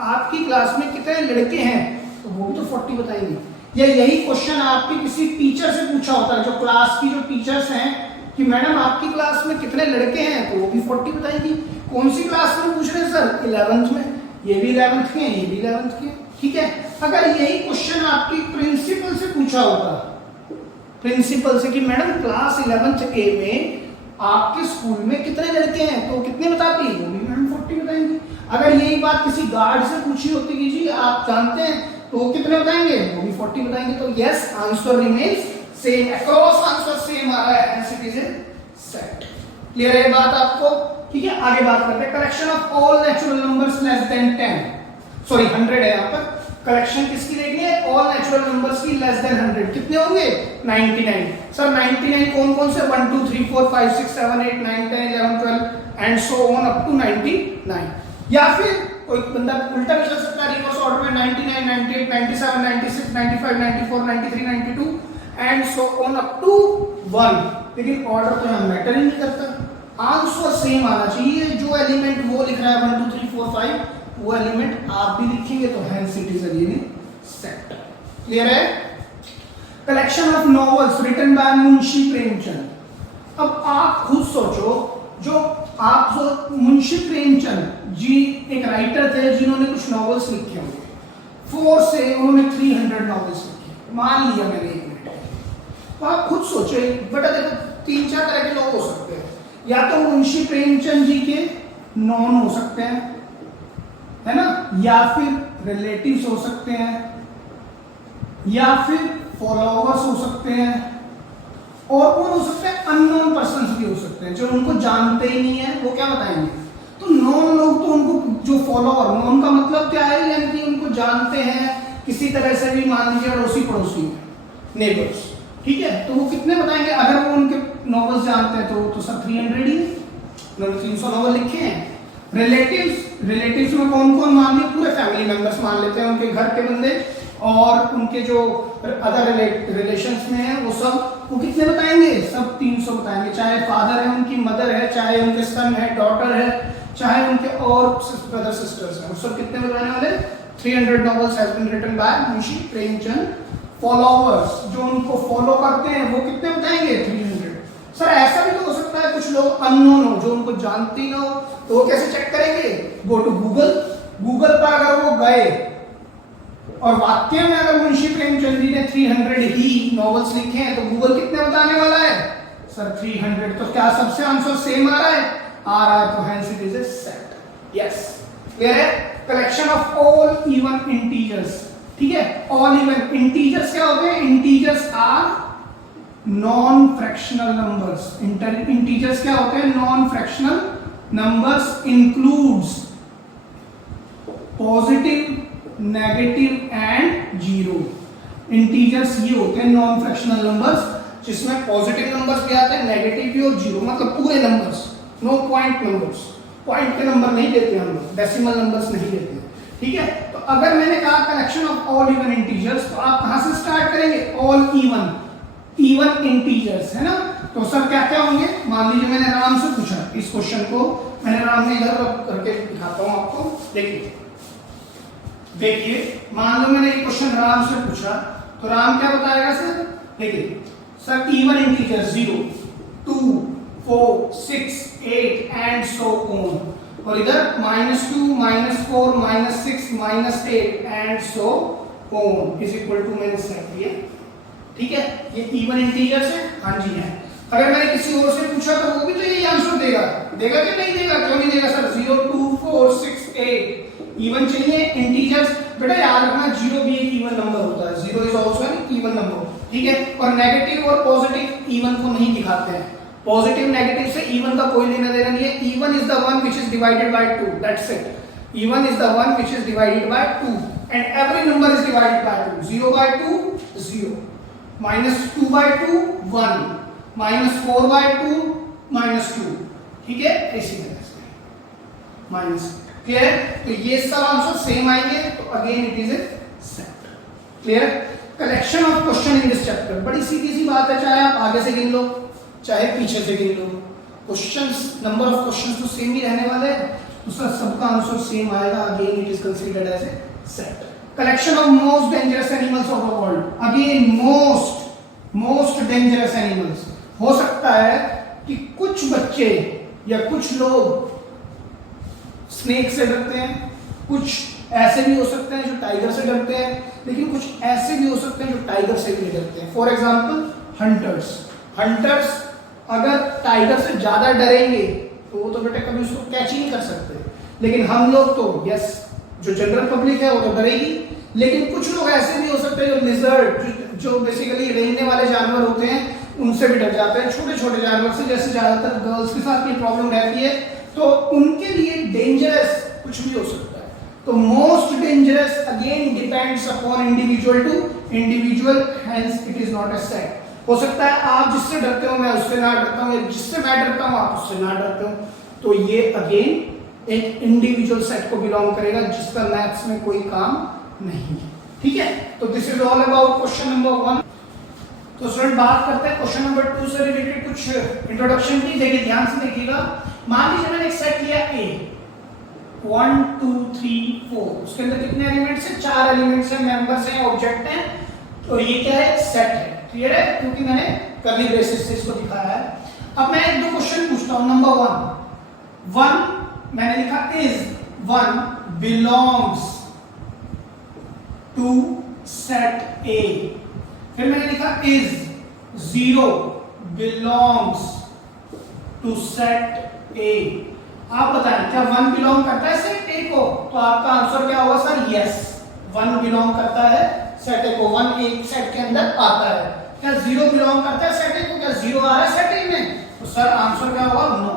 आपकी क्लास में कितने लड़के हैं, तो वो भी तो 40 बताएंगे। या यही क्वेश्चन आपके किसी टीचर से पूछा होता है, जो क्लास की जो टीचर्स हैं, कि मैडम आपकी क्लास में कितने लड़के हैं, तो वो भी 40 बताएगी। कौन सी क्लास में पूछ रहे हैं सर? 11th में। ये भी 11th के हैं, ये भी 11th के, ठीक है? अगर यही क्वेश्चन आपकी प्रिंसिपल से पूछा होता, प्रिंसिपल से, कि मैडम क्लास 11th ए में आपके स्कूल में कितने लड़के हैं, तो कितने बताती? वो भी मैडम 40 बताएंगे। अगर यही बात किसी गार्ड से पूछी होती कि जी आप जानते हैं, तो वो कितने बताएंगे? वो भी 40 बताएंगे। तो yes, answer remains same, across answer same आ रहा है, and it is a set. Clear है बात आपको? ठीक है, आगे बात करते हैं। Collection of all natural numbers less than 10, sorry 100 है यहाँ पर। कलेक्शन किसकी देखनी है? ऑल नेचुरल नंबर्स की लेस देन 100। कितने होंगे? 99। सर 99 कौन कौन से? 1 2 3 4 5 6 7 8 9 10 11 12 and so on up to 99। या फिर कोई बंदा उल्टा भी चल सकता है, रिवर्स ऑर्डर में 99 98 97 96 95 94 93 92 and so on up to 1। लेकिन ऑर्डर तो यहाँ मैटर ही नहीं करता, आंसर सेम आना चाहिए। जो एलिमेंट वो लिख रहा है 1 2 3 4 5, वो एलिमेंट आप भी लिखेंगे, तो hence it is again set. Clear है? Collection of novels written by Munshi Premchand. अब आप खुद सोचो, मुंशी प्रेमचंद जी एक राइटर थे जिन्होंने कुछ नॉवेल्स लिखे होंगे, 4 से उन्होंने 300 नॉवेल्स लिखे, मान लिया मैंने 1 मिनट। तो आप खुद सोचो, बेटा देखो 3-4 तरह के लोग हो सकते हैं, या तो मुंशी प्रेमचंद जी के नॉन हो सकते हैं, है ना, या फिर रिलेटिव्स हो सकते हैं, या फिर फॉलोअर्स हो सकते हैं, और कौन हो सकते हैं? अननोन पर्संस भी हो सकते हैं, जो उनको जानते ही नहीं है, वो क्या बताएंगे? तो नॉन लोग तो उनको, जो फॉलोअर, नॉन का मतलब क्या है? यानी कि उनको जानते हैं किसी तरह से भी, मान लीजिए अड़ोसी पड़ोसी नेबर्स, ठीक है? तो वो कितने बताएंगे? अगर वो उनके नॉवेल्स जानते हैं तो सर 300 ही है, उन्होंने 300 नॉवेल लिखे हैं। रिलेटिव्स रिलेटिव्स में कौन कौन मान लिया, पूरे फैमिली मेंबर्स मान लेते हैं, उनके घर के बंदे और उनके जो अदर रिलेशंस में है वो सब, वो कितने बताएंगे, सब 300 बताएंगे, चाहे फादर है, उनकी मदर है, चाहे उनके सन है, डॉटर है, चाहे उनके और ब्रदर सिस्टर्स हैं, वो सब कितने बताने वाले, 300 novels has been written by Munshi Premchand. Followers जो उनको फॉलो करते हैं वो कितने बताएंगे, 300। सर ऐसा भी तो हो सकता है कुछ लोग अननोन हो, जो उनको जानते ही ना हो, तो वो कैसे चेक करेंगे, गो टू गूगल, गूगल पर अगर वो गए और वाक्य में अगर मुंशी प्रेमचंद जी ने 300 ही नॉवेल्स लिखे हैं, तो गूगल कितने बताने वाला है, सर 300। तो क्या सबसे आंसर सेम आ रहा है, तो hence it is a set. Yes, clear है। Collection of all even integers, ठीक है, ऑल इवन इंटीजर्स क्या होते हैं, integers are non fractional numbers, integers क्या होते हैं, non fractional numbers, includes positive, negative and zero. Integers ये होते हैं नॉन फ्रैक्शनल नंबर्स जिसमें पॉजिटिव नंबर्स भी आते हैं, नेगेटिव भी और जीरो, मतलब पूरे numbers, no point numbers, point के नंबर नहीं लेते हम लोग, डेसिमल नंबर्स नहीं लेते, ठीक है। तो अगर मैंने कहा collection of all even integers, तो आप कहां से स्टार्ट करेंगे, ऑल इवन इंटीजर्स, है ना। तो सर क्या क्या होंगे, मान लीजिए मैंने राम से पूछा इस क्वेश्चन को, मैंने राम ने इधर करके दिखाता हूं आपको, देखिए मान लो मैंने ये क्वेश्चन राम से पूछा, तो राम क्या बताएगा सर, देखिए sir even integer 0, 2, 4, 6, 8 and so on, और इधर -2, -4, -6, -8 and so on is equal to, मैंने सेट किया, ठीक है। ये इवन इंटीजर्स है, हाँ जी है। अगर मैंने किसी और से पूछा तो वो भी तो यही आंसर देगा, देगा कि नहीं देगा, क्यों नहीं देगा सर, 0, 2, 4, 6, 8 इवन चाहिए इंटीजर्स, बेटा याद रखना 0 भी एक इवन नंबर होता है, 0 is also an even number, ठीक है। और नेगेटिव और पॉजिटिव इवन को नहीं दिखाते हैं, पॉजिटिव नेगेटिव से इवन का कोई लेना देना नहीं है। Even is the one which is divided by 2, that's it. Even is the one which is divided by 2 and every number is divided by 2। 0 by 2 0, -2 by 2 1, -4 by 2 -2, ठीक है, इसी तरह से माइनस, क्लियर। तो ये सब आंसर सेम आएंगे, तो again it is a set, clear. Collection of question in this chapter, बड़ी सीधी सी बात है, चाहे आप आगे से गिन लो चाहे पीछे से गिन लो, क्वेश्चंस, नंबर ऑफ क्वेश्चंस तो सेम ही रहने वाले हैं, तो सर सबका आंसर सेम आएगा, again it is considered as a set. Collection of most dangerous animals of the world, again most dangerous animals. हो सकता है कि कुछ बच्चे या कुछ लोग स्नेक से डरते हैं, कुछ ऐसे भी हो सकते हैं जो टाइगर से डरते हैं, लेकिन कुछ ऐसे भी हो सकते हैं जो टाइगर से भी डरते हैं। फॉर एग्जांपल हंटर्स अगर टाइगर से ज्यादा डरेंगे तो वो तो बेटा कभी उसको कैच ही नहीं कर सकते, लेकिन हम लोग तो यस, जो जनरल पब्लिक है वो तो डरेगी, लेकिन कुछ लोग ऐसे भी हो सकते हैं जो लिजर्ड, जो बेसिकली रेंगने वाले जानवर होते हैं, उनसे भी डर जाते हैं, छोटे छोटे जानवर से, जैसे ज्यादातर गर्ल्स के साथ ये प्रॉब्लम रहती है, तो उनके लिए डेंजरस कुछ भी हो सकता है। तो most dangerous again depends upon individual to individual, hence it is not a set. हो सकता है आप जिससे डरते हो मैं उससे ना डरता हूं, जिससे मैं डरता हूं आप उससे ना डरते हो, तो ये अगेन एक इंडिविजुअल सेट को बिलोंग करेगा जिसका मैथ्स में कोई काम नहीं है, ठीक है। तो this is all about question number 1। तो स्टूडेंट बात करते हैं क्वेश्चन नंबर 2 से रिलेटेड कुछ इंट्रोडक्शन की। देखिए ध्यान से देखिएगा, मान लीजिए मैंने एक सेट लिया A, 1 2 3 4, उसके अंदर कितने एलिमेंट्स हैं, 4 एलिमेंट्स हैं, मेंबर्स हैं, ऑब्जेक्ट हैं, तो ये क्या है, सेट है, क्लियर है, क्योंकि मैंने कर्ली ब्रेसेस से इसको दिखाया है। अब मैं एक दो क्वेश्चन पूछता हूं। नंबर 1 मैंने लिखा is 1 belongs to set A, फिर मैंने लिखा is 0 belongs to set A। आप बताएं क्या 1 बिलोंग करता है सेट A को, तो आपका आंसर क्या होगा सर, यस 1 बिलोंग करता है सेट A को, 1 एक सेट के अंदर आता है। क्या 0 बिलोंग करता है सेट A को, क्या 0 आ रहा है सेट A में, तो सर आंसर क्या होगा, नो,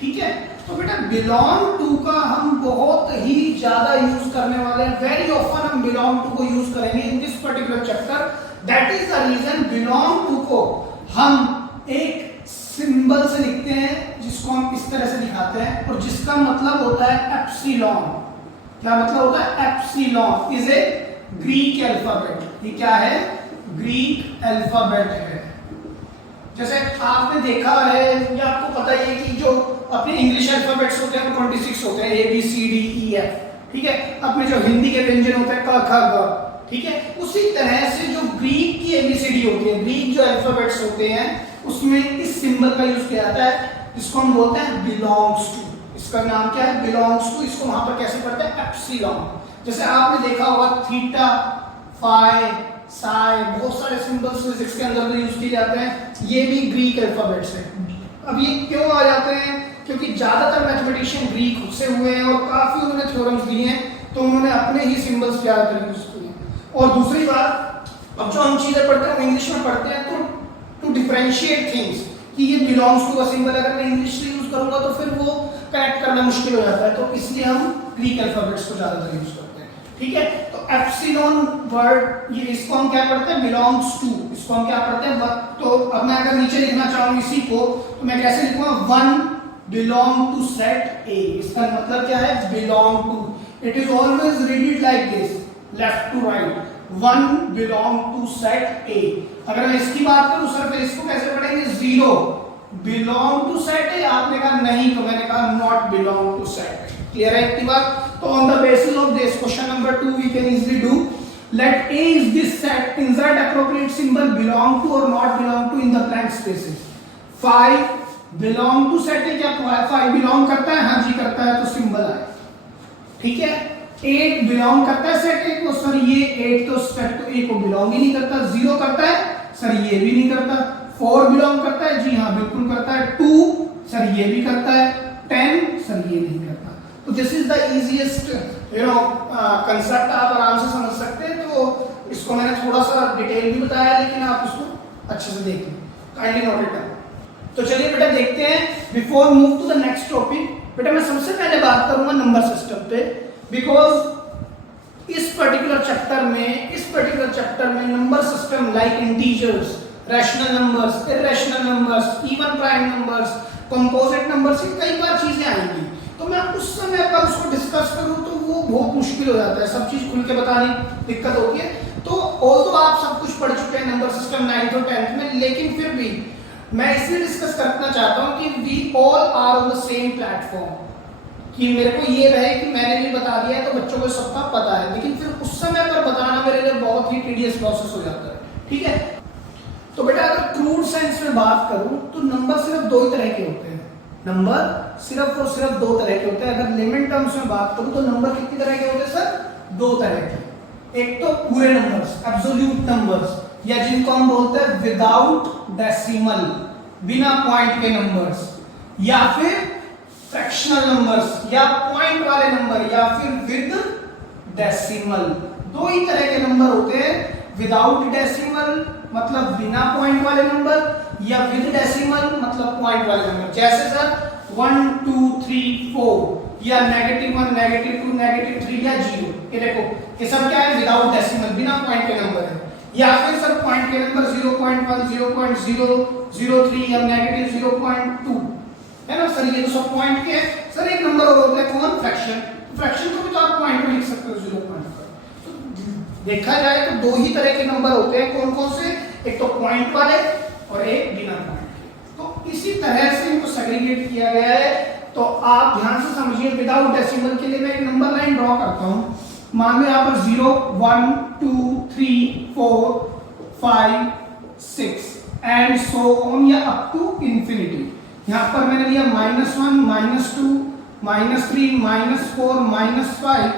ठीक है। तो बेटा बिलोंग टू का हम बहुत ही ज्यादा यूज करने वाले हैं, वेरी ऑफन हम बिलोंग टू को यूज करेंगे in this particular chapter, that is the reason belong to को हम एक सिंबल से लिखते हैं जिसको इसको हम इस तरह से दिखाते हैं, और जिसका मतलब होता है एप्सिलॉन। क्या मतलब होता है? Epsilon is a Greek alphabet. ये क्या है? ग्रीक अल्फाबेट है। जैसे आपने देखा है या आपको पता ही है कि जो अपने इंग्लिश अल्फाबेट्स होते हैं वो 26 होते हैं, A B C D E F, ठीक है। अपने जो हिंदी के व्यंजन होते हैं क ख ग, ठीक है। उसी तरह से जो ग्रीक की एबीसीडी होती है, ग्रीक जो अल्फाबेट्स होते हैं उसमें इस सिंबल का यूज किया जाता है, जिसको हम बोलते हैं बिलोंग्स टू। इसका नाम क्या है? Belongs to. इसको वहां पर कैसे पढ़ते हैं? एप्सिलॉन। जैसे आपने देखा होगा थीटा, फाई, साई, बहुत सारे सिंबल्स फिजिक्स के अंदर भी यूज किए जाते हैं। ये भी ग्रीक अल्फाबेट्स हैं। अब ये क्यों आ जाते हैं? क्योंकि ज्यादातर मैथमेटिशियन ग्रीक से हुए हैं और काफी उन्होंने थ्योरम्स दिए हैं, तो उन्होंने अपने ही सिंबल्स ज्यादातर यूज किए। और दूसरी बात, अब जो हम चीजें पढ़ते हैं इंग्लिश में पढ़ते हैं, तो टू डिफरेंशिएट थिंग्स कि ये बिलोंग्स टू का सिंबल अगर मैं इंग्लिश से यूज करूंगा तो फिर वो कनेक्ट करना मुश्किल हो जाता है, तो इसलिए हम ग्रीक अल्फाबेट्स को ज्यादातर यूज करते हैं, ठीक है। तो एप्सिलॉन वर्ड, ये इसको हम क्या पढ़ते हैं? Belongs to. इसको हम क्या पढ़ते हैं? तो अब मैं अगर नीचे लिखना चाहूँ इसी को, तो मैं कैसे लिखूंगा? One belong to set A. इसका मतलब क्या है? Belong to. It is always read it like this, left to right, one belong to set A. अगर मैं इसकी बात करूं सर, फिर इसको कैसे पढ़ेंगे? Zero belong to set A. आपने कहा नहीं, तो मैंने कहा not belong to set A. Clear है इतनी बात? तो on the basis of this question number 2 we can easily do, let A is this set, insert appropriate symbol belong to or not belong to in the blank spaces. 5 belong to set है, क्या 5 belong करता है? हाँ जी करता है, तो symbol आए, ठीक है। 8 बिलोंग करता है सेट ए को, सर ये 8 तो सेट ए को बिलोंग ही नहीं करता। 0 करता है, सर ये भी नहीं करता। 4 बिलोंग करता है, जी हाँ बिल्कुल करता है। 2 सर ये भी करता है। 10 सर ये नहीं करता। तो this is the easiest concept, आप आराम से समझ सकते हैं। तो इसको मैंने थोड़ा सा डिटेल भी बताया, लेकिन आप इसको अच्छे से देख लें, काइंडली नोट इट डाउन। तो चलिए बेटा देखते हैं, before move to the next topic, बेटा मैं सबसे पहले बात करूंगा नंबर सिस्टम पे, बिकॉज इस पर्टिकुलर चैप्टर में number system like integers, rational numbers, irrational numbers, even prime numbers, composite numbers, कई बार चीजें आएंगी। तो मैं उस समय अगर उसको डिस्कस करूं तो वो बहुत मुश्किल हो जाता है, सब चीज खुल के बतानी दिक्कत होती है। तो ऑल्दो आप सब कुछ पढ़ चुके हैं नंबर सिस्टम 9th और 10th में, लेकिन फिर भी मैं इसलिए डिस्कस करना चाहता हूं कि we all are on the same platform, कि मेरे को ये रहे कि मैंने भी बता दिया है तो बच्चों को सबका पता है, लेकिन फिर उस समय पर बताना मेरे लिए बहुत ही टीडियस प्रोसेस हो जाता है, ठीक है। तो बेटा अगर क्रूड साइंस में बात करूं तो नंबर सिर्फ दो ही तरह के होते हैं, नंबर सिर्फ और सिर्फ दो तरह के होते हैं। अगर लिमिट टर्म्स में बात करूं तो नंबर कितनी तरह के होते हैं सर? दो तरह के। एक तो पूरे नंबर्स, एब्सोल्यूट नंबर्स, या जिनको हम बोलते हैं विदाउट डेसिमल, बिना पॉइंट के नंबर्स, या फिर फ्रैक्शनल नंबर्स, या पॉइंट वाले नंबर, या फिर विद डेसिमल। दो ही तरह के नंबर होते हैं, विदाउट डेसिमल मतलब बिना पॉइंट वाले नंबर, या विद डेसिमल मतलब पॉइंट वाले नंबर। जैसे सर 1 2 3 4, या -1 -2 -3 या 0, ये देखो ये सब क्या है? विदाउट डेसिमल, बिना पॉइंट के नंबर है। या फिर सर पॉइंट के नंबर 0.1 0.003 या -0.2 है ना सर, ये तो सब पॉइंट के हैं। सर एक नंबर और होता है कौन? फ्रैक्शन। फ्रैक्शन को भी तो आप पॉइंट में लिख सकते हो 0.5। तो देखा जाए तो दो ही तरह के नंबर होते हैं, कौन कौन से? एक तो पॉइंट वाले और एक बिना पॉइंट के। तो इसी तरह से इनको सेग्रीगेट किया गया है। तो आप ध्यान से समझिए, विदाउट डेसिमल के लिए मैं एक नंबर लाइन ड्रॉ करता हूं। मान लो यहाँ पर 0 1 2 3 4 5 6 एंड सो ऑन, या अप टू इंफिनिटी। यहाँ पर मैंने लिया -1 -2 -3 -4 -5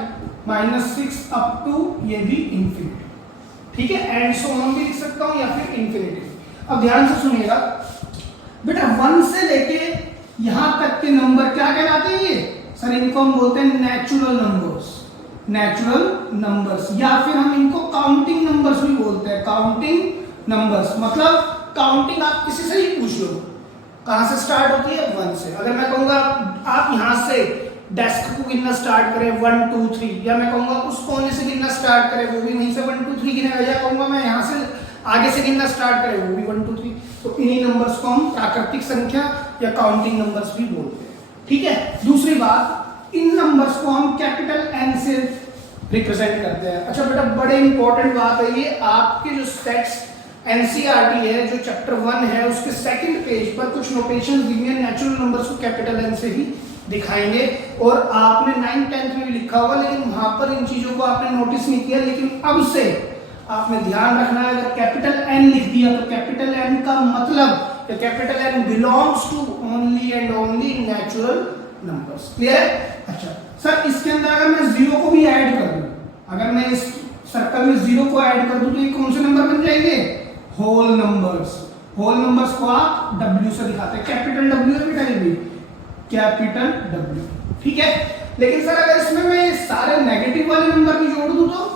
-6 अप टू ये भी इंफिनिटी, ठीक है। एंड सो ऑन भी लिख सकता हूँ या फिर इंफिनिटी। अब ध्यान से सुनिएगा बेटा, 1 से लेके यहां तक के नंबर क्या कहलाते हैं? ये सर इनको हम बोलते हैं नेचुरल नंबर्स, नेचुरल नंबर्स, या फिर हम इनको काउंटिंग नंबर्स भी बोलते हैं। काउंटिंग नंबर्स मतलब काउंटिंग आप किसी से ही पूछ लो, कहां से स्टार्ट होती है? 1 से। अगर मैं कहूंगा आप यहां से डेस्क को गिनना स्टार्ट करें 1 2 3, या मैं कहूंगा उस कोने से गिनना स्टार्ट करें, वो भी वहीं से 1 2 3 गिनेगा, या कहूंगा मैं यहां से आगे से गिनना स्टार्ट करें, वो भी 1 2 3। तो इन्हीं नंबर्स को हम प्राकृतिक संख्या या काउंटिंग नंबर्स भी बोलते हैं। ठीक है, दूसरी बात, इन नंबर्स को हम कैपिटल एन से रिप्रेजेंट करते हैं। अच्छा बेटा, बड़े इंपॉर्टेंट बात है ये, आपके जो सेट्स एनसीईआरटी है जो चैप्टर 1 है उसके सेकंड पेज पर कुछ नोटेशन दी हुई है, नेचुरल नंबर्स को कैपिटल एन से ही दिखाएंगे। और आपने 9th 10th में भी लिखा होगा, लेकिन वहां पर इन चीजों को आपने नोटिस नहीं किया, लेकिन अब से आपने ध्यान रखना है। अगर कैपिटल एन लिख दिया तो कैपिटल एन का मतलब capital N belongs to only and only natural numbers. Clear है? अच्छा सर, इसके अंदर अगर मैं जीरो को भी ऐड कर दूं, अगर मैं इस सर्कल में जीरो को ऐड कर दूं तो ये कौन से नंबर बन जाएंगे? Whole numbers. होल नंबर्स को आप डब्ल्यू से दिखाते हैं, कैपिटल डब्ल्यू है बेटा, ये भी कैपिटल डब्ल्यू। ठीक है, लेकिन सर अगर इसमें मैं सारे नेगेटिव वाले नंबर भी जोड़ दूं तो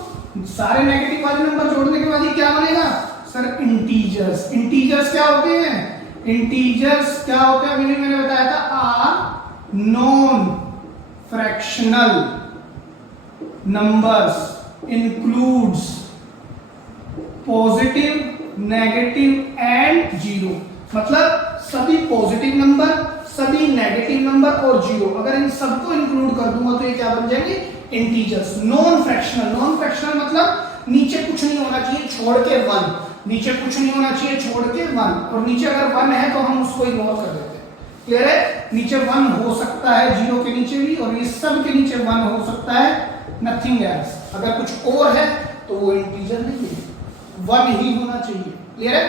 सारे नेगेटिव वाले नंबर जोड़ने के बाद ये क्या बनेगा? Sir integers. इंटीजर्स क्या होते हैं? इंटीजर्स क्या होते हैं? अभी मैंने बताया था, are non fractional numbers includes positive, negative and zero. मतलब सभी पॉजिटिव नंबर, सभी नेगेटिव नंबर और जीरो, अगर इन सबको इंक्लूड कर दूंगा तो ये क्या बन जाएंगे? Integers. Non fractional, non fractional मतलब नीचे कुछ नहीं होना चाहिए छोड़ के 1, नीचे कुछ नहीं होना चाहिए छोड़ के 1, और नीचे अगर 1 है तो हम उसको इग्नोर कर देते हैं। क्लियर है? नीचे 1 हो सकता है जीरो के नीचे भी, और ये सब के नीचे 1 हो सकता है, नथिंग एल्स। अगर कुछ और है तो वो इंटीजर नहीं है, 1 ही होना चाहिए। क्लियर है?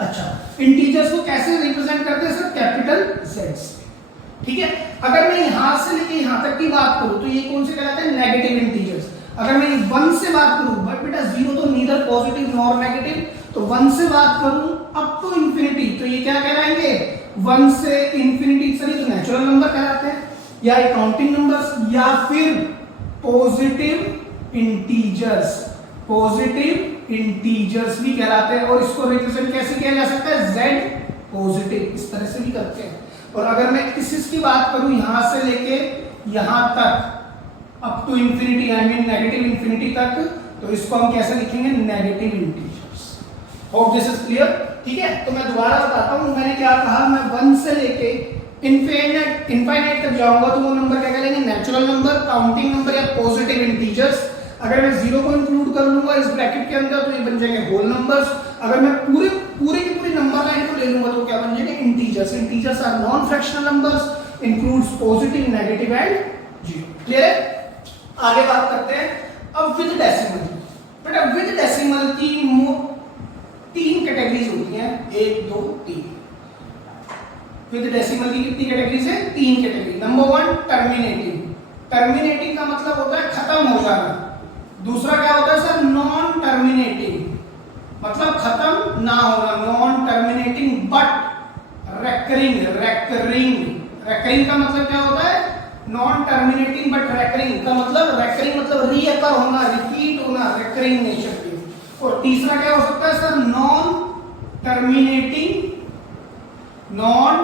अच्छा, इंटीजर्स को कैसे रिप्रेजेंट करते हैं सर? कैपिटल जेड से। ठीक है, अगर मैं यहां से लेके यहां तक की बात करूं तो ये कौन से कहलाते हैं? Negative integers. अगर मैं 1 से बात करूं, बट बेटा जीरो तो नीदर पॉजिटिव नॉर नेगेटिव, तो 1 से बात करूं अप टू इंफिनिटी तो ये क्या कहलाएंगे? 1 से इंफिनिटी। सर ये तो नेचुरल नंबर कहलाते हैं, या काउंटिंग नंबर्स, या फिर पॉजिटिव इंटीजर्स। पॉजिटिव इंटीजर्स भी कहलाते हैं, और इसको रिप्रेजेंट कैसे किया जा सकता है? जेड पॉजिटिव, इस तरह से भी करते हैं। और अगर मैं इस की बात करूं यहां से लेके यहां तक up to infinity, I mean negative infinity तक, तो इसको हम कैसे लिखेंगे? Negative integers. Hope this is clear. ठीक है, तो मैं दोबारा बताता हूं, मैंने क्या कहा, मैं 1 से लेके इनफाइनाइट तक जाऊंगा तो वो नंबर क्या कहलाएंगे? नेचुरल नंबर, काउंटिंग नंबर या पॉजिटिव इंटीजर्स। अगर मैं जीरो को इंक्लूड कर लूंगा इस ब्रैकेट के अंदर तो ये बन जाएंगे होल नंबर्स। अगर मैं पूरे की पूरी नंबर लाइन को ले लूंगा तो क्या बन जाएंगे? Integers. Integers are non fractional numbers, includes positive, negative and zero. Clear है? आगे बात करते हैं अब विद डेसिमल। बेटा विद डेसिमल की 3 कैटेगरीज होती हैं, 1 2 3। विद डेसिमल की कितनी कैटेगरीज है? 3 कैटेगरी। Number 1 terminating. टर्मिनेटिंग का मतलब होता है खत्म हो जाना। दूसरा क्या होता है सर? नॉन टर्मिनेटिंग, मतलब खत्म ना होना, non terminating but recurring. Recurring का मतलब क्या होता है? नॉन टर्मिनेटिंग बट रेकरिंग का मतलब, रेकरिंग मतलब रीअकर होना, रिपीट होना, रेकरिंग नेचर की। और तीसरा क्या हो सकता है sir? Non terminating non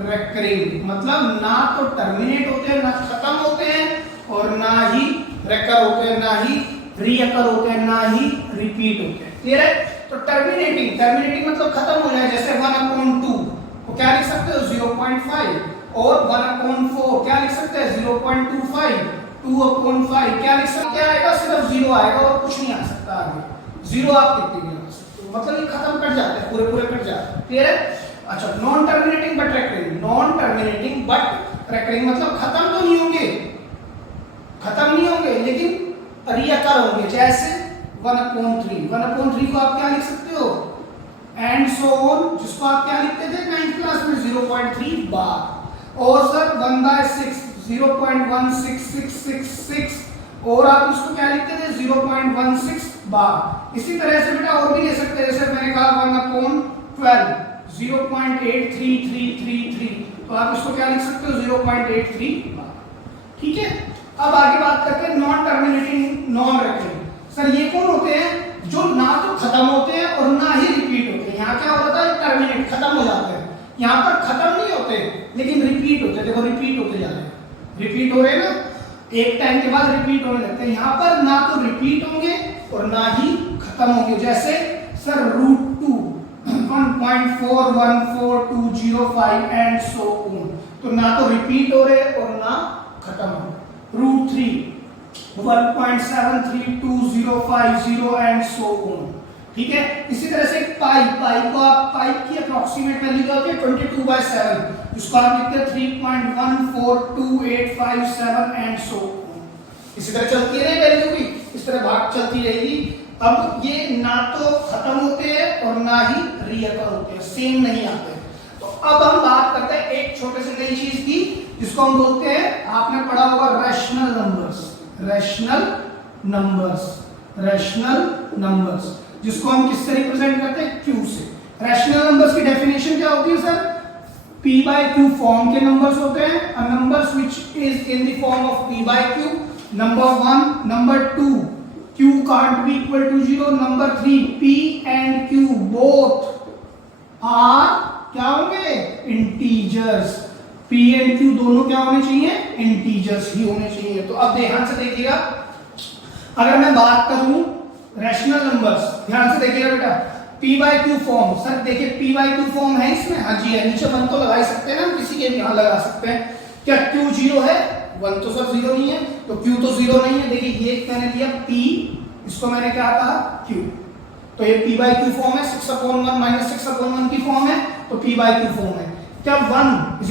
recurring, मतलब ना तो टर्मिनेट होते हैं, ना खत्म होते हैं, और ना ही रेकर होते हैं, ना ही रीअकर होते हैं, ना ही रिपीट होते हैं। क्लियर है? तो टर्मिनेटिंग मतलब खत्म हो जाए, जैसे 1/2 को क्या लिख सकते हो? 0.5, और 1/4 क्या लिख सकते हैं? 0.25, 2/5 क्या लिख सकते हैं? आएगा सिर्फ 0 आएगा और कुछ नहीं आ सकता आगे। 0 आप कितने भी आ सकते हो, मतलब ये खत्म कर जाते हैं, पूरे कट जाते हैं। क्लियर है? अच्छा, non terminating but recurring. Non terminating but recurring मतलब खत्म तो नहीं होंगे, लेकिन रीअकर होंगे, जैसे 1/3 को आप क्या लिख सकते हो? एंड सो ऑन, जिसको आप क्या लिखते थे 9th क्लास में? 0.3 बार। और सर 1/6 0.16666, और आप उसको क्या लिखते थे? 0.16 बार। इसी तरह से बेटा और भी ले सकते हैं, जैसे मैंने कहा 1/12 0.83333, तो आप इसको क्या लिख सकते हो? 0.83 बार। ठीक है, अब आगे बात करते हैं non terminating non recurring. Sir ये कौन होते हैं? जो ना तो खत्म होते हैं और ना ही रिपीट होते हैं। यहाँ क्या होता है? टर्मिनेट, खत्म हो जाते हैं। यहाँ पर खत्म नहीं होते लेकिन रिपीट होते हैं। देखो रिपीट होते जा रहे हैं, रिपीट हो रहे हैं ना, एक टाइम के बाद रिपीट होने लगते हैं। यहाँ पर ना तो रिपीट होंगे और ना ही खत्म होंगे, जैसे सर 1.414205 एंड सो ऑन। तो ना तो रिपीट हो रहे और ना खत्म हो। √3 1.732050 एंड सो ऑन। ठीक है, इसी तरह से पाई को आप पाई की अप्रोक्सीमेट वैल्यू क्या होती है 22/7, जिसको आप लिखते हैं 3.142857 एंड सो ऑन। इसी तरह चलती है वैल्यू भी, इस तरह भाग चलती रहेगी। अब ये ना तो खत्म होते हैं और ना ही रीअकर होते हैं, सेम नहीं आते। तो अब हम बात करते हैं एक छोटे से नई चीज की, जिसको हम बोलते हैं, आपने पढ़ा होगा रैशनल नंबर्स, जिसको हम किससे रिप्रेजेंट करते हैं, Q से। रैशनल नंबर्स की डेफिनेशन क्या होती है सर? P/Q फॉर्म के नंबर्स होते हैं, a numbers which is in the form of P/Q, number 1, number 2 Q can't be equal to 0, number 3 P and Q both are क्या होंगे, इंटीजर्स। P and Q दोनों क्या होने चाहिए, इंटीजर्स ही होने चाहिए। तो अब ध्यान से देखिएगा, अगर मैं बात करूं रैशनल नंबर्स, ध्यान से देखिएगा बेटा, P/Q फॉर्म, सर देखिए P/Q फॉर्म है इसमें, हाँ जी है, नीचे 1 तो लगा ही सकते हैं ना, किसी के यहां लगा सकते हैं। क्या Q 0 है? 1 तो सर 0 नहीं है, तो Q तो 0 नहीं है। देखिए ये मैंने दिया P, इसको मैंने क्या कहा, Q, तो ये P/Q फॉर्म है, 6/1 - 6/1 की फॉर्म है, तो P/Q फॉर्म है। क्या 1 =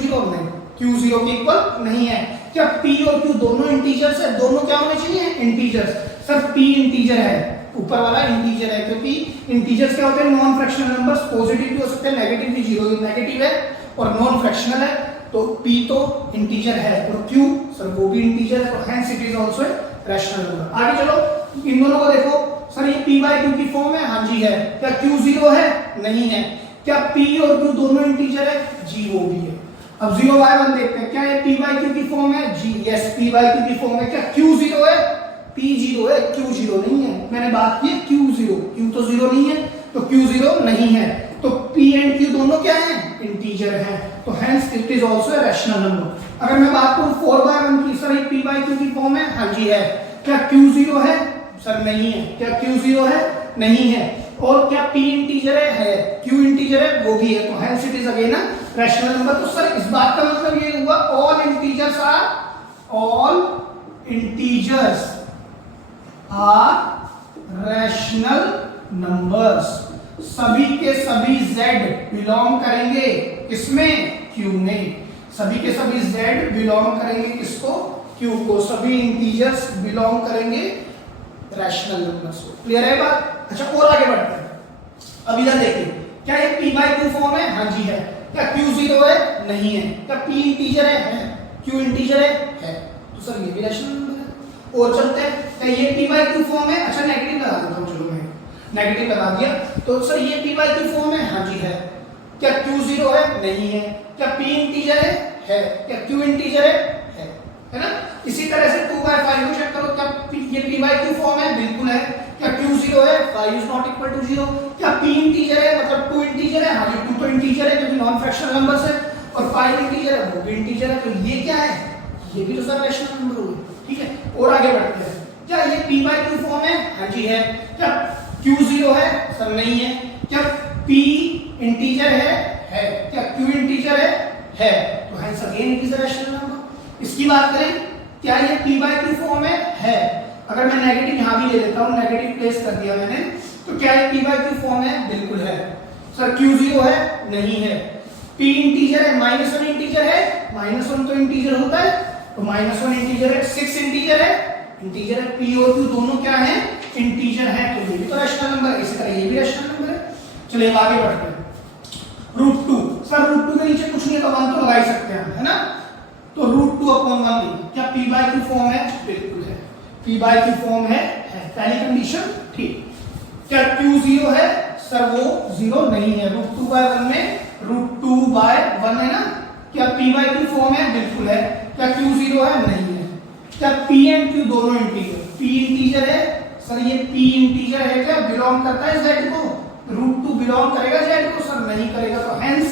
0? नहीं, Q 0 के इक्वल नहीं है। क्या P और Q दोनों इंटीजर्स है? दोनों क्या होने चाहिए, इंटीजर्स। सर P इंटीजर है, ऊपर वाला इंटीजर है, क्योंकि इंटीजर्स क्या होते हैं, नॉन फ्रैक्शनल नंबर्स, पॉजिटिव भी हो सकते हैं, नेगेटिव भी, 0 नेगेटिव है और नॉन फ्रैक्शनल है, तो P तो इंटीजर है और Q सर वो भी इंटीजर है, तो hence it is also a rational number. आगे चलो, इन दोनों को देखो, सर ये P/Q की फॉर्म है, हाँ जी है। क्या Q 0 है? नहीं है। क्या P और Q दोनों इंटीजर है? जी वो भी है। अब 0/1 देखते हैं, क्या ये P/Q की फॉर्म है? जी यस, P/Q की फॉर्म है। क्या Q 0 है? P 0 है, Q 0 नहीं है। मैंने बात की Q 0, Q तो 0 नहीं है, तो Q 0 नहीं है। तो P एंड Q दोनों क्या हैं, इंटीजर हैं, तो hence it is also a rational number. अगर मैं बात करूं 4/1 की, सर ये P/Q की फॉर्म है, हाँ जी है। क्या Q 0 है? सर नहीं है। क्या Q 0 है? नहीं है। और क्या P इंटीजर है? Q इंटीजर है, वो भी है, तो hence it is again a rational number. तो सर इस बात का मतलब ये हुआ all integers are rational numbers. सभी के सभी Z बिलोंग करेंगे किसमें, Q में। सभी के सभी Z बिलोंग करेंगे किसको, Q को। सभी इंटीजर्स बिलोंग करेंगे रैशनल नंबर्स को। क्लियर है बात? अच्छा और आगे बढ़ते हैं। अब इधर देखिए, क्या ये P/Q फॉर्म है? हाँ जी है। क्या Q 0 है? नहीं है। क्या P इंटीजर है? Q इंटीजर है? तो सर ये भी रैशनल नंबर है। और चलते हैं, क्या ये P/Q फॉर्म है? अच्छा नेगेटिव लगा देता हूं, चलो मैं नेगेटिव लगा दिया, तो सर ये P/Q फॉर्म है? हाँ जी है। क्या Q 0 है? नहीं है। क्या P इंटीजर है? क्या Q इंटीजर है ना? इसी तरह से 2/5 को चेक करो, क्या ये P/Q फॉर्म है? बिल्कुल है। क्या Q 0 है? 5 ≠ = 0। क्या P इंटीजर है, मतलब 2 इंटीजर है? हाँ, ये 2 तो इंटीजर है क्योंकि नॉन फ्रैक्शनल नंबर्स है, और 5 इंटीजर है, वो भी इंटीजर है, तो ये क्या है, ये भी तो सर रैशनल नंबर होगा। ठीक है, और आगे बढ़ते हैं। क्या ये P/Q फॉर्म है? हाँ जी है। क्या Q 0 है? सर नहीं है। क्या P इंटीजर है? क्या Q इंटीजर है? तो hence again it is a rational number. इसकी बात करें, क्या ये P/Q फॉर्म है? अगर मैं नेगेटिव यहां भी ले लेता हूं, नेगेटिव प्लेस कर दिया मैंने, तो क्या ये P/Q फॉर्म है? बिल्कुल है। सर Q 0 है? नहीं है। P इंटीजर है? -1 इंटीजर है, -1 तो इंटीजर होता है, तो -1 इंटीजर है। 6 इंटीजर है, P और Q दोनों क्या है, इंटीजर है, तो ये भी तो रैशनल नंबर है। इसी तरह ये भी रैशनल नंबर है। चलिए आगे बढ़ते हैं। √2, सर √2 के नीचे कुछ नहीं है, तो 1 तो लगा ही सकते हैं, है ना? तो √2/1 क्या P/Q फॉर्म है? बिल्कुल है, P/Q फॉर्म है। पहली कंडीशन ठीक। क्या Q 0 है? सर वो 0 नहीं है। √2/1 में √2/1 है ना? क्या P/Q फॉर्म है? बिल्कुल है। क्या Q 0 है? नहीं है। क्या P एंड Q दोनों इंटीजर? P इंटीजर है, सर ये P इंटीजर है, क्या बिलोंग करता है Z को? √2 बिलोंग करेगा Z को? सर नहीं करेगा, तो hence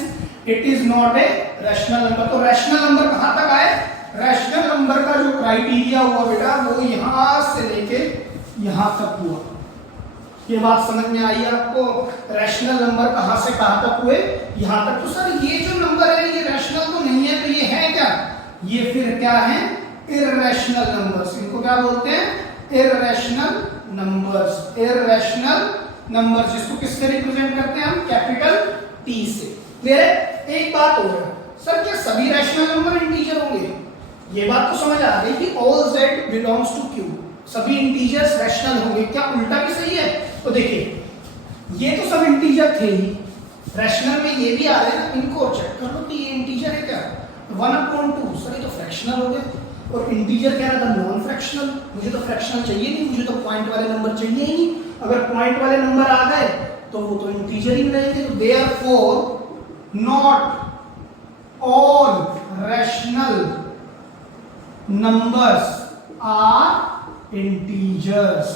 it is not a rational number. तो रैशनल नंबर कहां तक आए? रैशनल नंबर का जो क्राइटेरिया हुआ बेटा, वो यहां से लेके यहां तक हुआ। ये बात समझ में आई आपको? रैशनल नंबर कहां से कहां तक हुए? यहां तक। तो सर ये जो नंबर है ये रैशनल तो नहीं है, तो ये है क्या? ये फिर क्या है? Irrational numbers. इनको क्या बोलते हैं? Irrational numbers. इररेशनल नंबर्स जिसको किससे रिप्रेजेंट करते हैं हम? कैपिटल टी से। क्लियर है? एक बात और है, सर क्या सभी रैशनल नंबर इंटीजर होंगे? ये बात तो समझ आ गई कि all z belongs to q, सभी इंटीजर्स रैशनल होंगे। क्या उल्टा भी सही है? तो देखिए ये तो सब इंटीजर थे ही, रैशनल में ये भी आ रहे हैं, इनको चेक कर लो कि ये इंटीजर है क्या? 1/2, सर ये तो फ्रैक्शनल हो गए। और इंटीजर कह रहा था नॉन फ्रैक्शनल, मुझे तो फ्रैक्शनल चाहिए नहीं, मुझे तो पॉइंट वाले नंबर चाहिए ही नहीं। अगर पॉइंट वाले नंबर आ गए तो वो तो इंटीजर ही रहेंगे। तो therefore not all rational numbers are integers.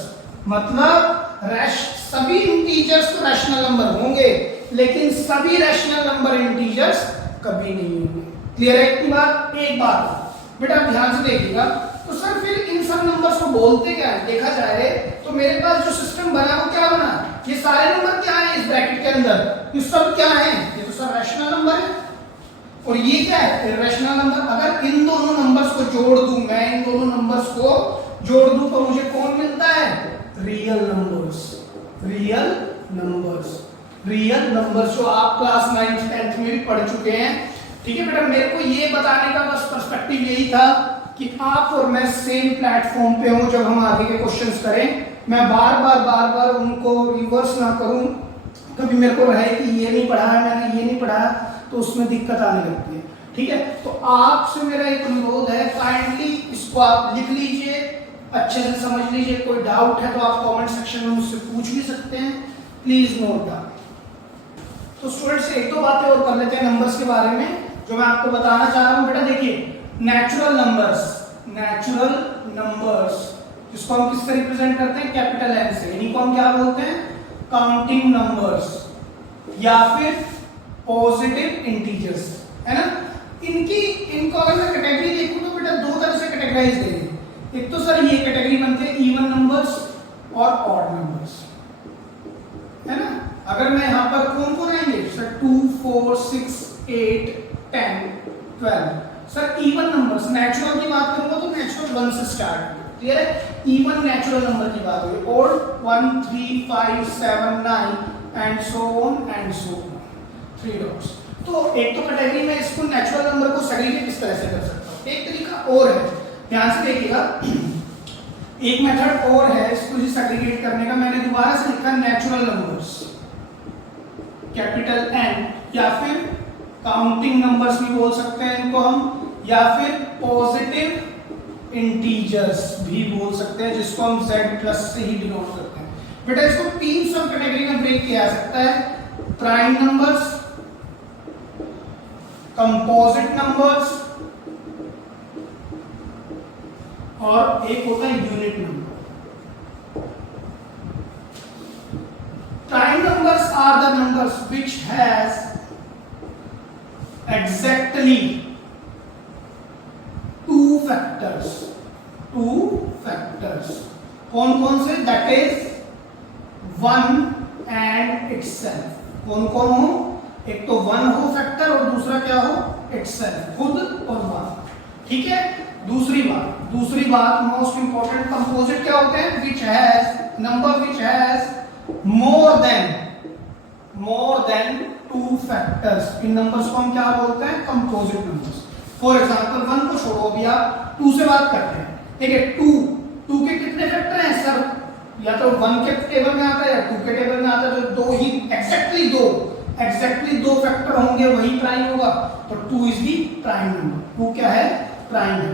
मतलब सभी इंटीजर्स तो रैशनल नंबर होंगे, लेकिन सभी रैशनल नंबर इंटीजर्स कभी नहीं होंगे। क्लियर है इतनी बात? एक बात बेटा ध्यान से देखिएगा, तो सर फिर इन सब नंबर्स को बोलते क्या है? देखा जाए तो मेरे पास जो सिस्टम बना वो क्या बना? ये सारे नंबर क्या है इस ब्रैकेट के अंदर? ये सब क्या है? ये तो सब रैशनल नंबर है। और ये क्या है? Irrational number. अगर इन दोनों नंबर्स को जोड़ दूं, मैं इन दोनों नंबर्स को जोड़ दूं तो मुझे कौन मिलता है? Real numbers. Real numbers. Real numbers जो आप क्लास 9th 10th में भी पढ़ चुके हैं। ठीक है बेटा, मेरे को ये बताने का बस पर्सपेक्टिव यही था कि आप और मैं सेम प्लेटफॉर्म पे हो जब हम आगे के क्वेश्चंस करें। मैं बार बार उनको रिवर्स ना करूं, कभी मेरे को रहे कि ये नहीं पढ़ा है मैंने, ये नहीं पढ़ा, तो उसमें दिक्कत आने लगती है। ठीक है, तो आपसे मेरा एक अनुरोध है, काइंडली इसको आप लिख लीजिए, अच्छे से समझ लीजिए। कोई डाउट है तो आप कमेंट सेक्शन में मुझसे पूछ भी सकते हैं। Please note down. तो स्टूडेंट्स एक दो बातें और कर लेते हैं नंबर्स के बारे में जो मैं आपको बताना चाह रहा हूं। बेटा देखिए, नेचुरल नंबर्स जिसको हम किससे रिप्रेजेंट करते हैं? कैपिटल एन से। इनको हम क्या बोलते हैं? काउंटिंग नंबर्स या फिर पॉजिटिव इंटीजर्स, है ना। इनको अगर मैं कैटेगरी देखूं तो बेटा दो तरह से कैटेगराइज करेंगे। एक तो सर ये कैटेगरी बनते हैं इवन नंबर्स और ऑड नंबर्स, है ना। अगर मैं यहां पर कौन कौन आएंगे sir? 2, 4, 6, 8, 10, 12। Sir even numbers, natural की बात करूंगा तो नेचुरल 1 से स्टार्ट होगा। क्लियर है? इवन नेचुरल नंबर की बात होगी। Odd 1, 3, 5, 7, 9 and so on and so on. 3 dots. तो एक तो कैटेगरी में इसको नेचुरल नंबर को सेग्रीगेट किस तरह से कर सकता हूं। एक तरीका और है, ध्यान से देखिएगा, एक मेथड और है इसको सेग्रीगेट करने का। मैंने दोबारा से लिखा नेचुरल नंबर्स कैपिटल एन, या फिर काउंटिंग नंबर्स भी बोल सकते हैं इनको हम, या फिर पॉजिटिव इंटीजर्स भी बोल सकते हैं जिसको हम z+ से ही डिनोट करते हैं। बेटा इसको 3 सब कैटेगरी में ब्रेक किया जा सकता है। प्राइम नंबर्स, कंपोजिट नंबर्स और एक होता है unit number. Prime numbers are the numbers which has exactly 2 factors. 2 factors. कौन कौन से? That is 1 and itself. कौन कौन हो? एक तो 1 हो फैक्टर और दूसरा क्या हो? itself, खुद और 1। ठीक है। दूसरी बात मोस्ट इंपॉर्टेंट, कंपोजिट क्या होते हैं? Which has number which has more than 2 factors। In numbers को हम क्या बोलते हैं? Composite numbers. फॉर एग्जांपल 1 को छोड़ो, अभी आप 2 से बात करते हैं। ठीक है, 2 के कितने फैक्टर हैं सर? या तो 1 के टेबल में आता है या 2 के टेबल में आता है। तो 2 ही एग्जैक्टली 2 फैक्टर होंगे वही प्राइम होगा। तो 2 इज दी प्राइम नंबर। 2 क्या है? प्राइम है।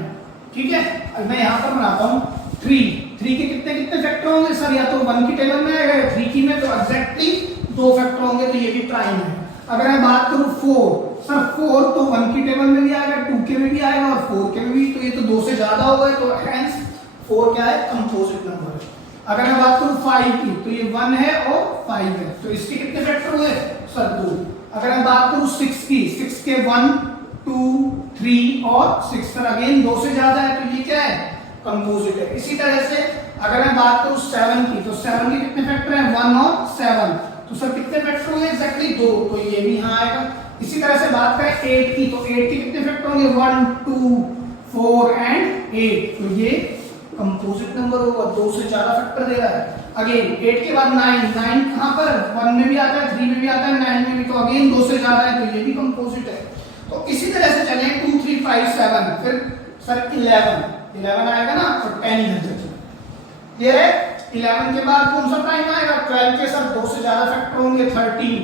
ठीक है, मैं यहां पर बनाता हूं 3 के कितने फैक्टर होंगे सर? या तो 1 की टेबल में आएगा या 3 की में, तो एग्जैक्टली 2 फैक्टर होंगे, तो ये भी प्राइम है। अगर मैं बात करूं 4, सर 4 तो 1 की टेबल में भी आएगा, 2 के में भी आएगा और 4 के में भी, तो ये तो 2 से ज्यादा हो गए, तो हेंस 4 क्या है? कंपोजिट नंबर है। अगर मैं बात करूं 5 की, तो ये 1 है और 5 है, तो इसके कितने फैक्टर हुए सर? 2। अगर मैं बात करूं 6 की, 6 के 1, 2, 3 और 6, सर अगेन 2 से ज्यादा है, तो ये क्या है? कंपोजिट है। इसी तरह से अगर मैं बात करूं 7 की, तो 7 के कितने फैक्टर हैं? 1 और 7, तो सर कितने फैक्टर होंगे? एग्जैक्टली 2, तो ये भी यहाँ आएगा। इसी तरह से बात करें 8 की, तो 8 के कितने फैक्टर होंगे? 1 2 4 एंड 8, तो ये कंपोजिट नंबर होगा, 2 से ज्यादा फैक्टर दे रहा है। अगेन 8 के बाद 9, 9 कहां पर? 1 में भी आता है, 3 में भी आता है, 9 में भी, तो अगेन 2 से ज्यादा है, तो ये भी कंपोजिट है। तो इसी तरह से चलें 2 3 5 7, फिर सर 11 आएगा ना, तो 10 इधर चलिए, क्लियर है? 11 के बाद कौन सा प्राइम आएगा? 12 के सर 2 से ज्यादा फैक्टर होंगे, 13,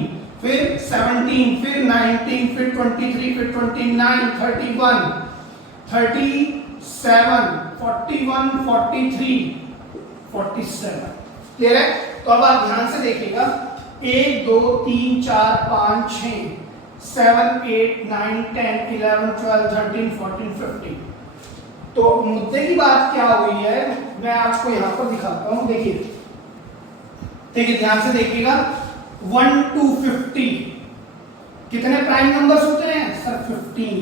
फिर 17, फिर 19, फिर 23, फिर 29, 31, 37, 41, 43, 47, क्लियर है? तो अब आप ध्यान से देखिएगा, 1 2 3 4 5 6 7 8 9 10 11 12 13 14 15। तो मुद्दे की बात क्या हुई है, मैं आपको यहां पर दिखाता हूं। देखिए ध्यान से देखिएगा, 1 to 50 कितने प्राइम नंबर्स होते हैं? सर 15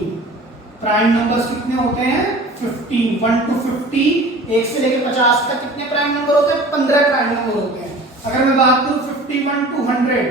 प्राइम नंबर्स कितने होते हैं? 15। 1 to 50, 1 से लेकर 50 तक कितने प्राइम नंबर होते हैं? 15 प्राइम नंबर होते हैं। अगर मैं बात करूं 51 to 100,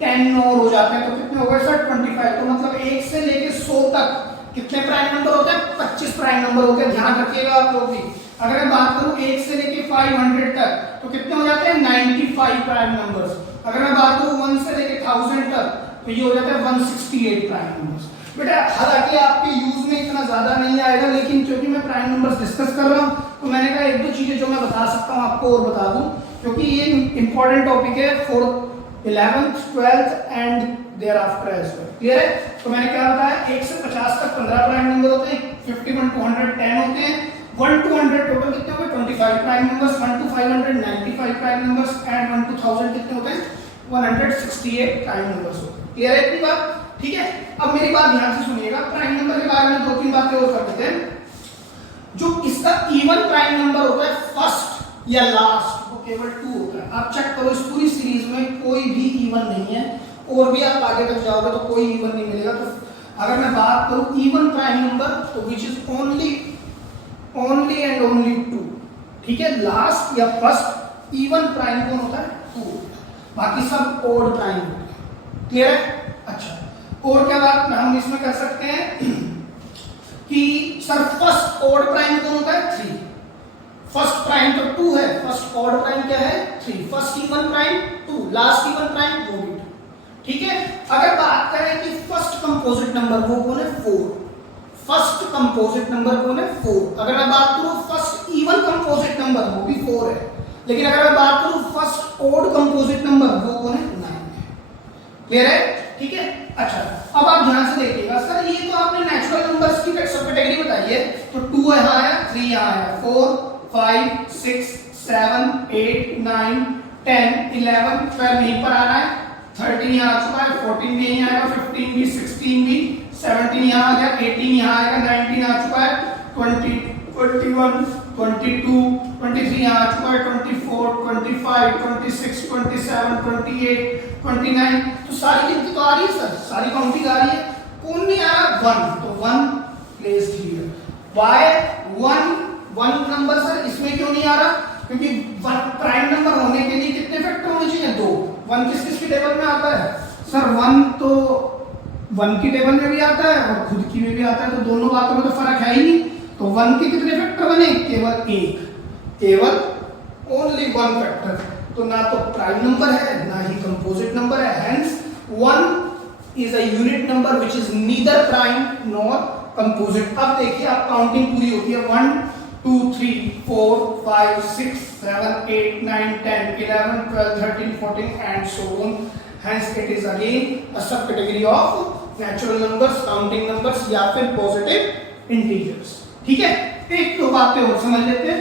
10 और हो जाते हैं, तो कितने हो गए सर? 25। तो मतलब 1 से लेकर 100 तक कितने प्राइम नंबर होते हैं? 25 प्राइम नंबर होते हैं, ध्यान रखिएगा आप लोग भी। अगर मैं बात करूं 1 से लेकर 500 तक, तो कितने हो जाते हैं? 95 प्राइम नंबर्स। अगर मैं बात करूं 1 से लेकर 1000 तक, तो ये हो जाता है 168 प्राइम नंबर्स। बेटा हालांकि आपके यूज में इतना ज्यादा नहीं आएगा, लेकिन क्योंकि मैं प्राइम नंबर्स डिस्कस कर रहा हूं, तो मैंने कहा एक दो चीजें जो मैं बता सकता हूं आपको और बता दूं, क्योंकि ये इंपॉर्टेंट टॉपिक है for 11th 12th and thereafter as well, clear है? तो मैंने क्या बताया, 1 से 50 तक 15 प्राइम नंबर होते हैं, 51 to 100 10 होते हैं, 1 to 100 टोटल कितने होंगे? 25 prime numbers, 1 to 500 95 prime numbers and 1 to 1000 कितने होते हैं? 168 प्राइम नंबर्स होते हैं। क्लियर है इतनी बात? ठीक है, अब मेरी बात ध्यान से सुनिएगा, प्राइम नंबर के बारे में 2-3 बातें और कर देते हैं। जो इसका इवन प्राइम नंबर होता है, फर्स्ट या लास्ट, वो केवल 2 होता है। आप चेक करो, इस पूरी सीरीज में कोई भी इवन नहीं है, और भी आप आगे तक जाओगे तो कोई इवन नहीं मिलेगा। तो अगर मैं बात करूं इवन प्राइम नंबर, तो which is only and only 2, ठीक है? लास्ट या फर्स्ट इवन प्राइम कौन होता है? 2, बाकी सब ओड प्राइम होते हैं। क्लियर है? अच्छा, और क्या बात हम इसमें कर सकते हैं कि सर फर्स्ट ओड प्राइम कौन होता है? 3। फर्स्ट प्राइम तो 2 है, फर्स्ट ऑड प्राइम क्या है? 3। First even prime 2, last even prime वो भी 2, ठीक है? अगर बात करें कि फर्स्ट कंपोजिट नंबर वो कौन है? 4। फर्स्ट कंपोजिट नंबर कौन है? 4। अगर मैं बात करूं फर्स्ट इवन कंपोजिट नंबर, वो भी 4 है। लेकिन अगर मैं बात करूं फर्स्ट ऑड कंपोजिट नंबर, वो कौन है? 9 है। क्लियर है? ठीक है? अच्छा, अब आप ध्यान से देखिएगा, सर ये तो आपने नेचुरल नंबर्स की सब कैटेगरी बताई है, तो 2 यहाँ आया, 3 यहाँ आया, 4 5 6 7 8 9 10 11 12 यहीं पर आ रहा है, 13 यहाँ आ चुका है, 14 भी यहीं आएगा, 15 भी, 16 भी, 17 यहाँ आ गया, 18 यहाँ आएगा, 19 आ चुका है, 20 21 22 23 यहाँ आ चुका है, 24 25 26 27 28 29, तो सारी गिनती तो आ रही है सर, सारी काउंटिंग आ रही है। कौन नहीं आया? 1, तो 1 placed here. Why 1 number sir इसमें क्यों नहीं आ रहा? क्योंकि 1 प्राइम नंबर होने के लिए कितने फैक्टर होने चाहिए? 2। 1 किस की टेबल में आता है? सर 1 तो 1 की टेबल में भी आता है और खुद की में भी आता है, तो दोनों बातों में तो फर्क है ही नहीं। तो 1 के कितने फैक्टर बने? केवल 1, केवल ओनली 1 फैक्टर। तो ना तो प्राइम नंबर है, ना ही कंपोजिट नंबर है, hence 1 is a unit number which is neither prime nor composite. अब देखिए, आप काउंटिंग पूरी होती है, 1 2 3 4 5 6 7 8 9 10 11 12 13 14 and so on. Hence it is again a subcategory of natural numbers, counting numbers या फिर positive integers। ठीक है, एक दो बातें और समझ लेते हैं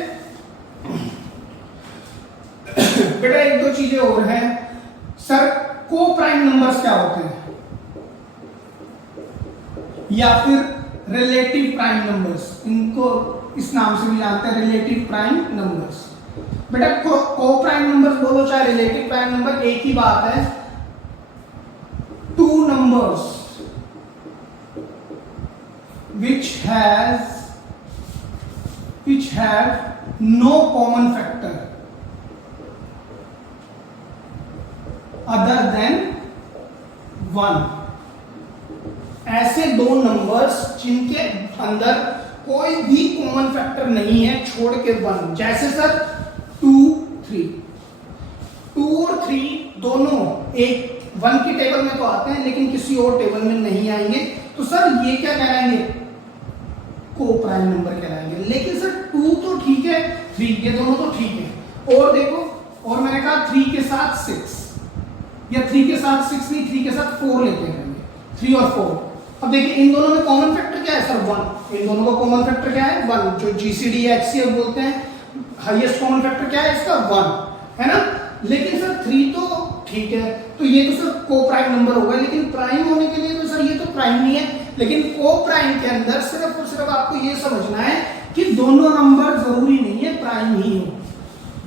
बेटा। एक दो चीजें और हैं सर, को प्राइम नंबर्स क्या होते हैं या फिर रिलेटिव प्राइम नंबर्स, इनको इस नाम से भी जानते हैं, रिलेटिव प्राइम नंबर्स। बेटा को प्राइम नंबर्स बोलो चाहे रिलेटिव प्राइम नंबर, एक ही बात है। 2 numbers which have no common factor other than 1। ऐसे दो नंबर्स जिनके अंदर कोई भी कॉमन फैक्टर नहीं है छोड़ के 1, जैसे सर 2 3। 2 और 3 दोनों एक 1 की टेबल में तो आते हैं लेकिन किसी और टेबल में नहीं आएंगे, तो सर ये क्या कहलाएंगे, को प्राइम नंबर कहलाएंगे। लेकिन सर 2 तो ठीक है, 3 ये दोनों तो ठीक है, और देखो, और मैंने कहा 3 के साथ 6 या 3 के साथ 6 नहीं, 3 के साथ 4 लेते हैं, 3 और 4। अब देखिए इन दोनों में कॉमन फैक्टर क्या है सर, 1। इन दोनों का कॉमन फैक्टर क्या है, 1, जो जीसीडी या एचसीएफ बोलते हैं। हाईएस्ट कॉमन फैक्टर क्या है इसका, 1 है ना। लेकिन सर 3 तो ठीक है, तो ये तो सर को प्राइम नंबर होगा, लेकिन प्राइम होने के लिए तो सर ये तो प्राइम नहीं है। लेकिन को प्राइम के अंदर सिर्फ और सिर्फ आपको ये समझना है कि दोनों नंबर जरूरी नहीं है प्राइम ही हो,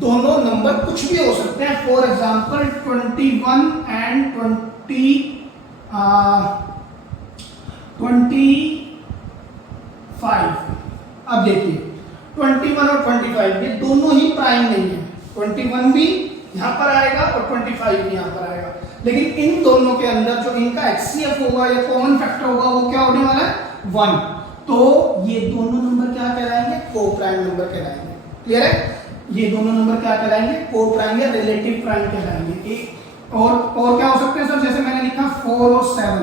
दोनों नंबर कुछ भी हो सकते हैं। For example 21 and 25। अब देखिए 21 और 25 ये दोनों ही प्राइम नहीं है, 21 भी यहां पर आएगा और 25 भी यहां पर आएगा। लेकिन इन दोनों के अंदर जो इनका एचसीएफ होगा या कॉमन फैक्टर होगा वो क्या होने वाला है, 1। तो ये दोनों नंबर क्या कहलाएंगे, को प्राइम नंबर कहलाएंगे। क्लियर है, ये दोनों नंबर क्या कहलाएंगे, को प्राइम या रिलेटिव प्राइम कहलाएंगे। एक और क्या हो सकते हैं सर, जैसे मैंने लिखा 4 और 7।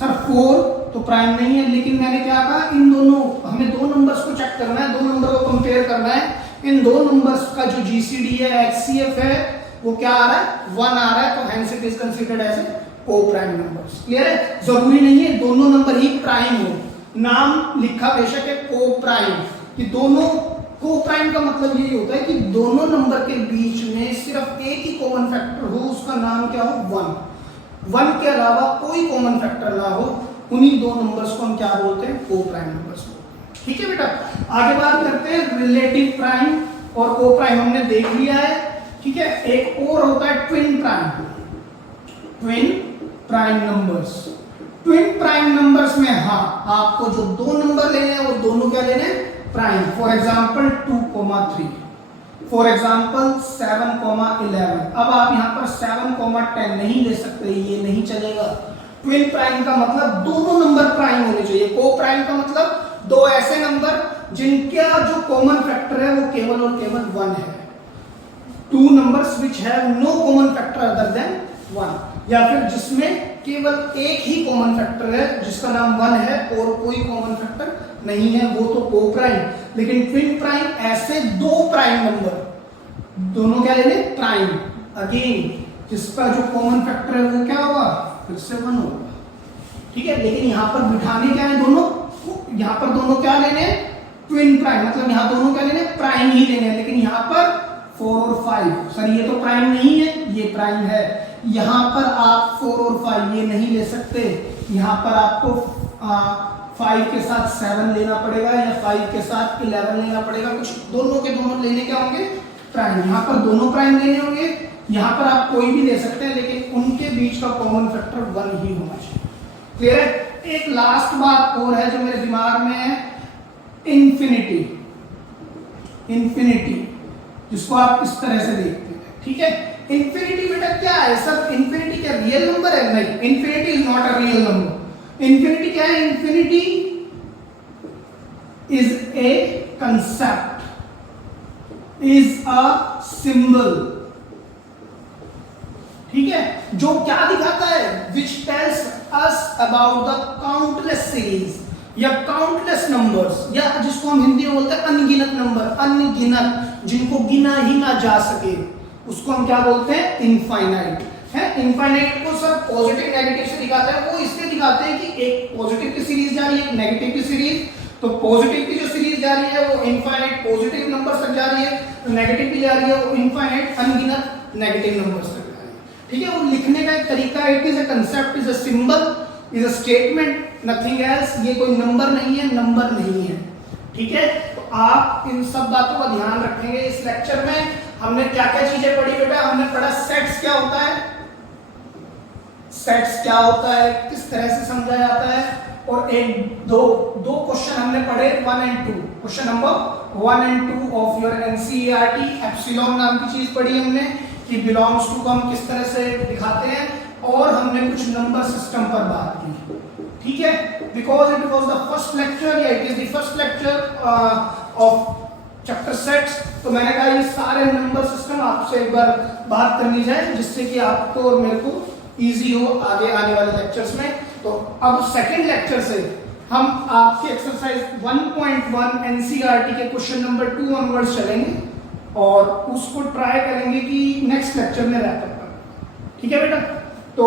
सर 4 तो प्राइम नहीं है, लेकिन मैंने क्या कहा, इन दोनों हमें दो नंबर्स को चेक करना है, दो नंबर को कंपेयर करना है। इन दो नंबर्स का जो जीसीडी है, एचसीएफ है, वो क्या आ रहा है, 1 आ रहा है, तो hence it is considered as coprime numbers. Clear है, जरूरी नहीं है दोनों नंबर ही प्राइम हो, नाम लिखा बेशक है को प्राइम, कि दोनों को प्राइम का मतलब यही होता है कि दोनों नंबर के बीच में सिर्फ एक ही कॉमन फैक्टर हो, उसका नाम क्या हो, 1 के अलावा कोई कॉमन फैक्टर ना हो, उन्हीं दो नंबर्स को हम क्या बोलते हैं, को प्राइम नंबर्स बोलते हैं। ठीक है बेटा, आगे बात करते हैं रिलेटिव प्राइम और को प्राइम हमने देख लिया है। ठीक है, एक और होता है twin prime. Twin prime numbers, twin prime numbers में हाँ आपको जो दो नंबर लेने हैं वो दोनों क्या लेने हैं, prime. For example 2,3, for example 7,11। अब आप यहाँ पर 7,10 नहीं ले सकते, ये नहीं चलेगा। ट्विन प्राइम का मतलब दोनों नंबर प्राइम होने चाहिए। को प्राइम का मतलब दो ऐसे नंबर जिनका जो कॉमन फैक्टर है वो केवल और केवल 1 है। 2 numbers which have no common factor other than 1, या फिर जिसमें केवल एक ही कॉमन फैक्टर है जिसका नाम 1 है और कोई कॉमन फैक्टर नहीं है, वो तो को प्राइम। लेकिन ट्विन प्राइम ऐसे दो प्राइम नंबर, दोनों क्या लेने, प्राइम, अगेन जिसका जो कॉमन फैक्टर है वो क्या होगा, फिर से 1 होगा। ठीक है, लेकिन यहाँ पर बिठाने क्या है, दोनों यहाँ पर दोनों क्या लेने, ट्विन प्राइम, मतलब यहाँ दोनों क्या लेने, प्राइम ही लेने। लेकिन यहाँ पर 4 और 5, सर ये तो प्राइम नहीं है, ये प्राइम है। यहाँ पर आप 4 और 5 ये नहीं ले सकते, यहाँ पर आपको 5 के साथ 7 लेना पड़ेगा या 5 के साथ 11 लेना पड़ेगा। कुछ दोनों के दोनों लेने क्या होंगे, प्राइम। यहाँ पर दोनों प्राइम लेने होंगे, यहाँ पर आप कोई भी ले सकते हैं, लेकिन उनके बीच का कॉमन फैक्टर 1 ही होना चाहिए। क्लियर है। एक लास्ट बात और है जो मेरे दिमाग में है, इन्फिनिटी। इन्फिनिटी जिसको आप इस तरह से देखते हैं। ठीक है, इन्फिनिटी बेटा क्या है सर, इन्फिनिटी क्या रियल नंबर है, नहीं, infinity is not a real number. Infinity क्या है, infinity is a concept, is a symbol. ठीक है, जो क्या दिखाता है, which tells us about the countless series या काउंटलेस नंबर्स, या जिसको हम हिंदी में बोलते हैं अनगिनत नंबर, अनगिनत, जिनको गिना ही ना जा सके, उसको हम क्या बोलते हैं, इनफाइनाइट। है, इनफाइनाइट को सर पॉजिटिव नेगेटिव से दिखाते हैं। वो इसलिए दिखाते हैं कि एक पॉजिटिव की सीरीज जा रही है, एक नेगेटिव की सीरीज, तो पॉजिटिव की जो सीरीज जा रही है वो इनफाइनाइट पॉजिटिव नंबर तक जा रही है, नेगेटिव की जा रही है वो इनफाइनाइट अनगिनत नेगेटिव नंबर्स तक जा रही है। ठीक है, वो लिखने का एक तरीका, it is a concept, is a symbol, is a statement, nothing else. ये कोई नंबर नहीं है, नंबर नहीं है। ठीक है, तो आप इन सब बातों का ध्यान रखेंगे। इस लेक्चर में हमने क्या क्या चीजें पढ़ी बेटा, हमने पढ़ा सेट्स क्या होता है, सेट्स क्या होता है, किस तरह से समझा जाता है, और एक दो क्वेश्चन हमने पढ़े 1 और 2। Question number 1 and 2 of your NCERT. Epsilon नाम की चीज पढ़ी हमने कि बिलोंग्स टू को हम किस तरह से दिखाते हैं, और हमने कुछ नंबर सिस्टम पर बात की, ठीक है। Because it was the first lecture, या it is the first lecture of chapter sets, तो मैंने कहा ये सारे नंबर सिस्टम आपसे एक बार बात करनी जाए, जिससे कि आपको और मेरे को इजी हो आगे आने वाले लेक्चर्स में। तो अब सेकंड लेक्चर से हम आपकी एक्सरसाइज 1.1 एनसीईआरटी के क्वेश्चन नंबर 2 ऑनवर्ड्स चलेंगे, और उसको ट्राई करेंगे कि नेक्स्ट लेक्चर में रैप अप करें, ठीक है बेटा। तो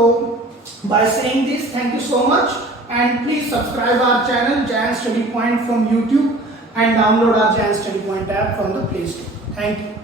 by saying this, thank you so much, and please subscribe our channel Giant Study Point from YouTube and download our Giant Study Point app from the Play Store. Thank you.